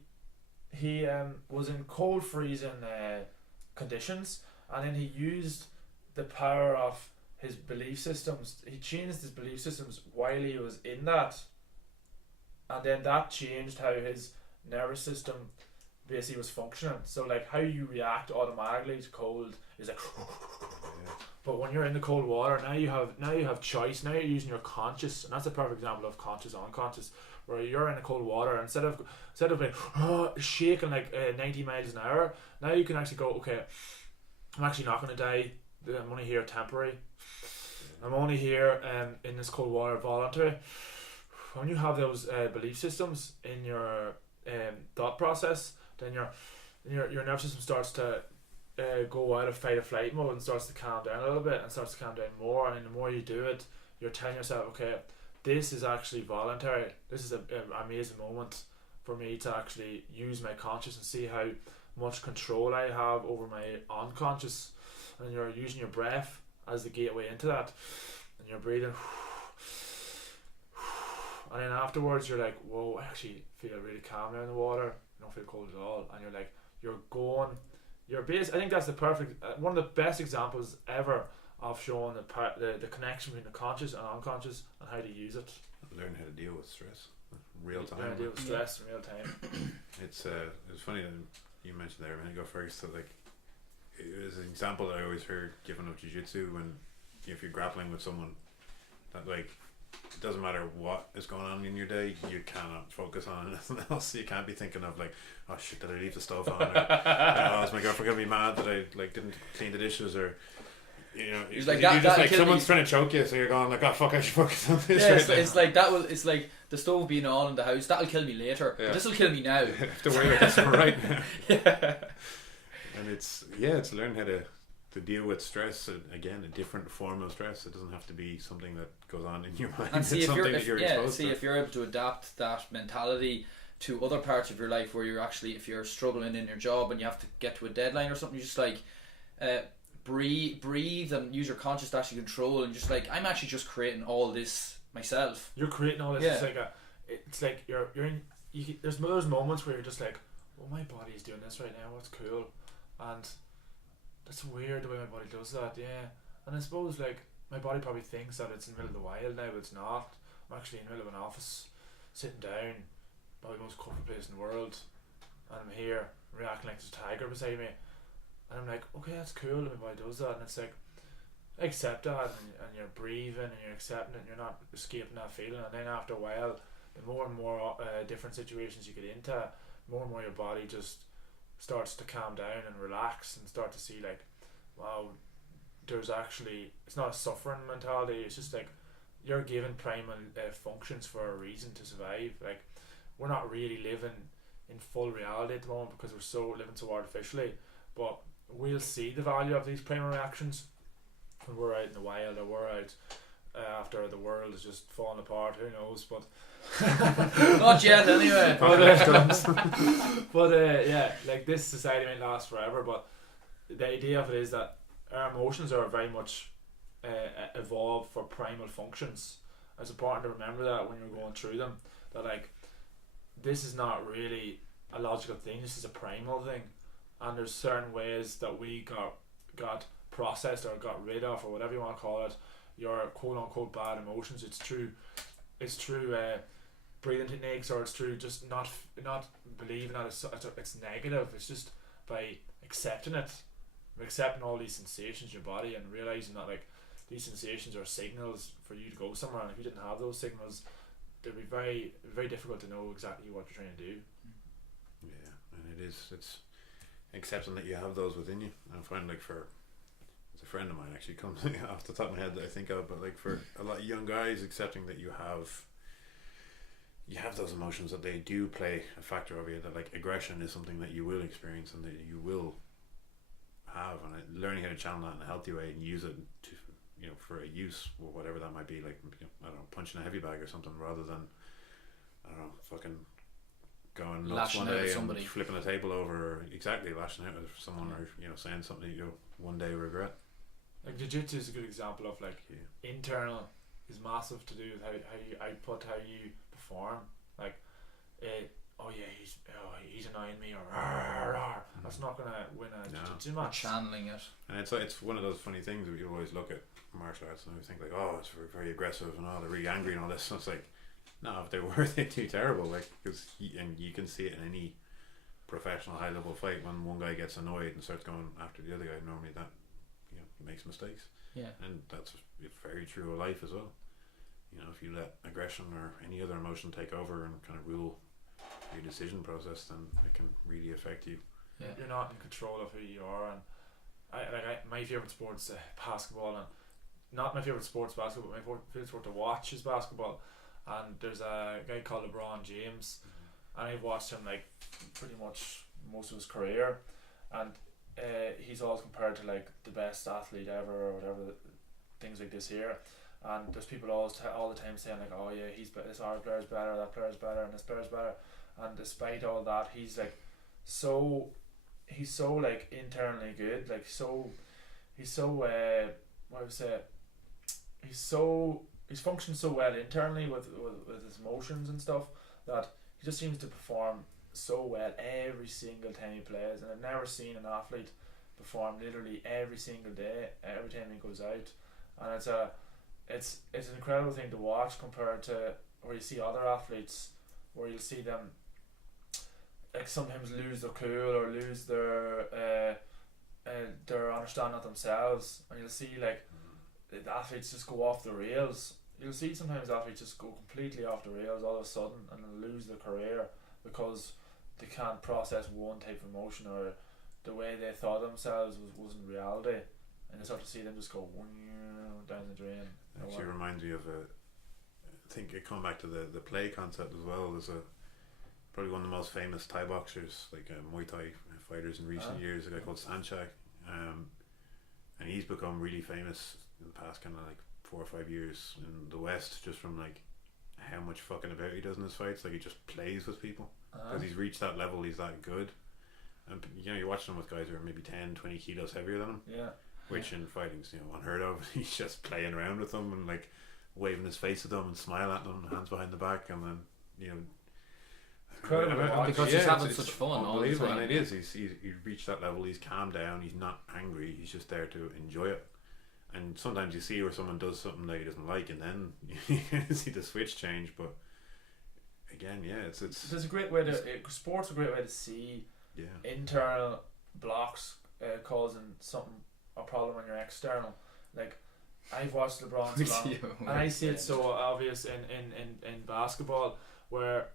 was in cold freezing conditions, and then he used the power of his belief systems. He changed his belief systems while he was in that, and then that changed how his nervous system basically was functioning. So like how you react automatically to cold is like but when you're in the cold water, now you have choice. Now you're using your conscious, and that's a perfect example of conscious unconscious, where you're in the cold water, instead of like shaking like 90 miles an hour, now you can actually go, okay, I'm actually not going to die. I'm only here temporary. I'm only here in this cold water voluntary. When you have those belief systems in your thought process, then your nervous system starts to go out of fight or flight mode and starts to calm down a little bit, and starts to calm down more. And the more you do it, you're telling yourself, okay, this is actually voluntary. This is an amazing moment for me to actually use my conscious and see how much control I have over my unconscious. And you're using your breath as the gateway into that, and you're breathing, and then afterwards you're like, whoa, I actually feel really calm now in the water. I don't feel cold at all. And you're like, you're going your base. I think that's the perfect, one of the best examples ever of showing the connection between the conscious and unconscious and how to use it. Learn how to deal with stress, real time. Learn how to deal with stress in real time. It's funny that you mentioned there a minute ago, Fergus, that like it was an example that I always heard given of jiu-jitsu when if you're grappling with someone that like it doesn't matter what is going on in your day, you cannot focus on anything else. You can't be thinking of like, oh shit, did I leave the stove on? Or, oh, is my girlfriend gonna be mad that I like didn't clean the dishes? Or you know, It's like you that- just that like kill someone's me. trying to choke you, so you're going like, oh fuck, I should focus on this. Yeah, right it's, now. it's like that will. It's like the stove being on in the house. That'll kill me later. Yeah. But this will kill me now. I have to worry about this one right now. Yeah. And it's learn how to deal with stress. Again, a different form of stress. It doesn't have to be something that goes on in your mind. And see it's if you're, something that you're exposed to. if you're able to adapt that mentality to other parts of your life where you're actually, if you're struggling in your job and you have to get to a deadline or something, you just like breathe and use your conscious to actually control and just like, I'm actually just creating all this myself. You're creating all this. Yeah. It's like you're in. There's moments where you're just like, oh, my body's doing this right now. What's cool, and that's weird the way my body does that. Yeah, and I suppose like my body probably thinks that it's in the middle of the wild now, but it's not. I'm actually in the middle of an office, sitting down, probably the most comfortable place in the world, and I'm here reacting like there's a tiger beside me, and I'm like, okay, that's cool that my body does that, and it's like, accept that, and you're breathing and you're accepting it, and you're not escaping that feeling, and then after a while, the more and more different situations you get into, more and more your body just starts to calm down and relax and start to see like, wow, there's actually, it's not a suffering mentality, it's just like you're given primal functions for a reason to survive. Like, we're not really living in full reality at the moment because we're so living so artificially, but we'll see the value of these primal reactions when we're out in the wild, or we're out after the world is just falling apart, who knows, but Not yet, anyway. but yeah, like this society might last forever, but the idea of it is that our emotions are very much evolved for primal functions. It's important to remember that when you're going through them, that like this is not really a logical thing, this is a primal thing, and there's certain ways that we got processed or got rid of, or whatever you want to call it, your quote unquote bad emotions. It's true breathing techniques, or it's true just not believing that it's negative. It's just by accepting it, accepting all these sensations in your body and realizing that like these sensations are signals for you to go somewhere, and if you didn't have those signals, it'd be very, very difficult to know exactly what you're trying to do. Yeah, and it's accepting that you have those within you. I find like there's a friend of mine actually comes off the top of my head that I think of, but like for a lot of young guys, accepting that you have those emotions, that they do play a factor over you, that like aggression is something that you will experience and that you will have, and learning how to channel that in a healthy way and use it to, you know, for a use or whatever that might be, like, you know, I don't know, punching a heavy bag or something, rather than, I don't know, fucking going nuts Lashing one out at day somebody. and flipping a table over, or exactly lashing out at someone, or you know, saying something that you'll one day regret. Like jiu-jitsu is a good example of like internal is massive to do with how you output, how you perform. Like, oh yeah, he's annoying me, or that's not gonna win a jiu-jitsu match. Channeling it. And it's one of those funny things that you always look at martial arts and you think like, oh, it's very, very aggressive and oh, they're really angry and all this. And it's like, no, if they were, they'd do terrible. Like, because you can see it in any professional high level fight when one guy gets annoyed and starts going after the other guy. Normally that, you know, makes mistakes. Yeah. And that's very true of life as well. You know, if you let aggression or any other emotion take over and kind of rule your decision process, then it can really affect you. Yeah. You're not in control of who you are, and my favorite sport's basketball, and not my favorite sport's basketball, but my favorite sport to watch is basketball. And there's a guy called LeBron James, and I've watched him like pretty much most of his career, and he's always compared to like the best athlete ever, or whatever, things like this here. And there's people all the time saying like, oh yeah, this our player's better, that player's better, and this player's better. And despite all that, he's so like internally good, like he's functioned so well internally with his emotions and stuff, that he just seems to perform so well every single time he plays, and I've never seen an athlete perform literally every single day, every time he goes out, and it's an incredible thing to watch compared to where you see other athletes where you'll see them like sometimes lose their cool or lose their understanding of themselves, and you'll see like the athletes just go off the rails. You'll see sometimes athletes just go completely off the rails all of a sudden and lose their career because they can't process one type of emotion, or the way they thought themselves wasn't reality, and you start to see them just go down the drain. It actually reminds me of I think it come back to the play concept as well. There's probably one of the most famous Thai boxers, like Muay Thai fighters in recent years, a guy called Sanchak, and he's become really famous in the past kind of like 4 or 5 years in the West, just from like how much fucking about he does in his fights. Like he just plays with people because he's reached that level. He's that good, and you know, you're watching him with guys who are maybe 10-20 kilos heavier than him, which in fighting's unheard of. He's just playing around with them and like waving his face at them and smiling at them, hands behind the back, and then because he's having such fun all the time. And it is, he's reached that level. He's calmed down, he's not angry, he's just there to enjoy it. And sometimes you see where someone does something that he doesn't like, and then you see the switch change. But again, it's there's a great way to sport's a great way to see internal blocks causing a problem when you're external. Like I've watched LeBron so long, and I see it so obvious in basketball where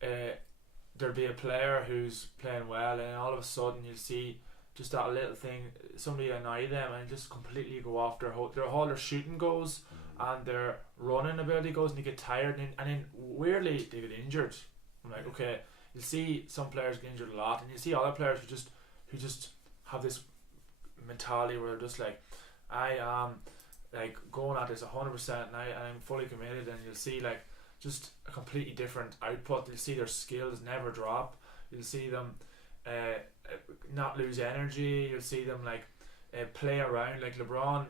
there'll be a player who's playing well, and all of a sudden you see just that little thing, somebody annoy them and just completely go off their shooting goes, and their running ability goes, and they get tired, and then weirdly they get injured. I'm like, okay, you see some players get injured a lot, and you see other players who just have this mentality where they're just like, I am like going at this 100% and I'm fully committed, and you'll see like just a completely different output. You'll see their skills never drop. You'll see them not lose energy. You'll see them like play around. Like LeBron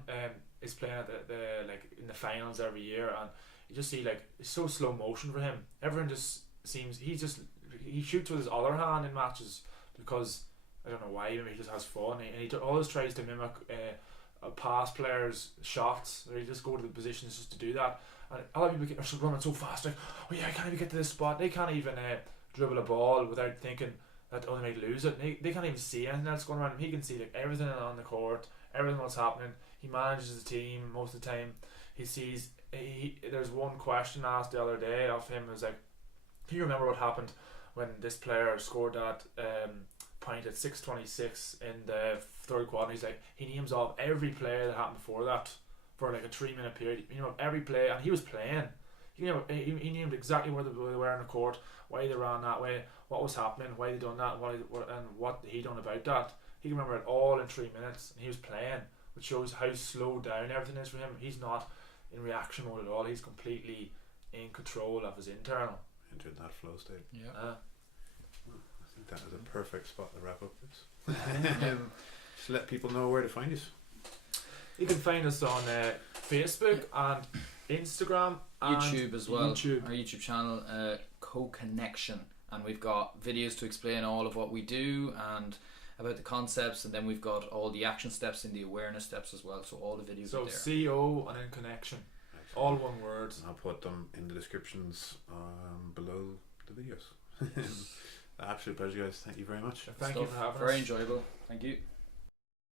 is playing at the like in the finals every year, and you just see like it's so slow motion for him. Everyone just seems he shoots with his other hand in matches because I don't know why. Maybe he just has fun, and he always tries to mimic a past players' shots. Or he just go to the positions just to do that. And a lot of people are running so fast, like, oh yeah, I can't even get to this spot. They can't even dribble a ball without thinking that they might lose it. They can't even see anything else going around him. He can see like everything on the court, everything that's happening. He manages the team most of the time. He sees. There's one question asked the other day of him. It was like, do you remember what happened when this player scored that point at 6:26 in the third quarter? He's like, he names off every play that happened before that for like a 3-minute period. You know, every play, and he was playing. You know, he named exactly where they were in the court, why they ran that way, what was happening, why they done that, and what he done about that. He can remember it all in 3 minutes, and he was playing, which shows how slowed down everything is for him. He's not in reaction mode at all. He's completely in control of his internal. Entered that flow state. Yeah. I think that is a perfect spot to wrap up this. Just let people know where to find us. You can find us on Facebook and Instagram and YouTube as well. Our YouTube channel, CoConnection, and we've got videos to explain all of what we do and about the concepts, and then we've got all the action steps and the awareness steps as well. So all the videos are there. CO and then connection, all one word. I'll put them in the descriptions below the videos. Absolute pleasure, guys. Thank you very much. Thank you for having us. Very enjoyable. Thank you.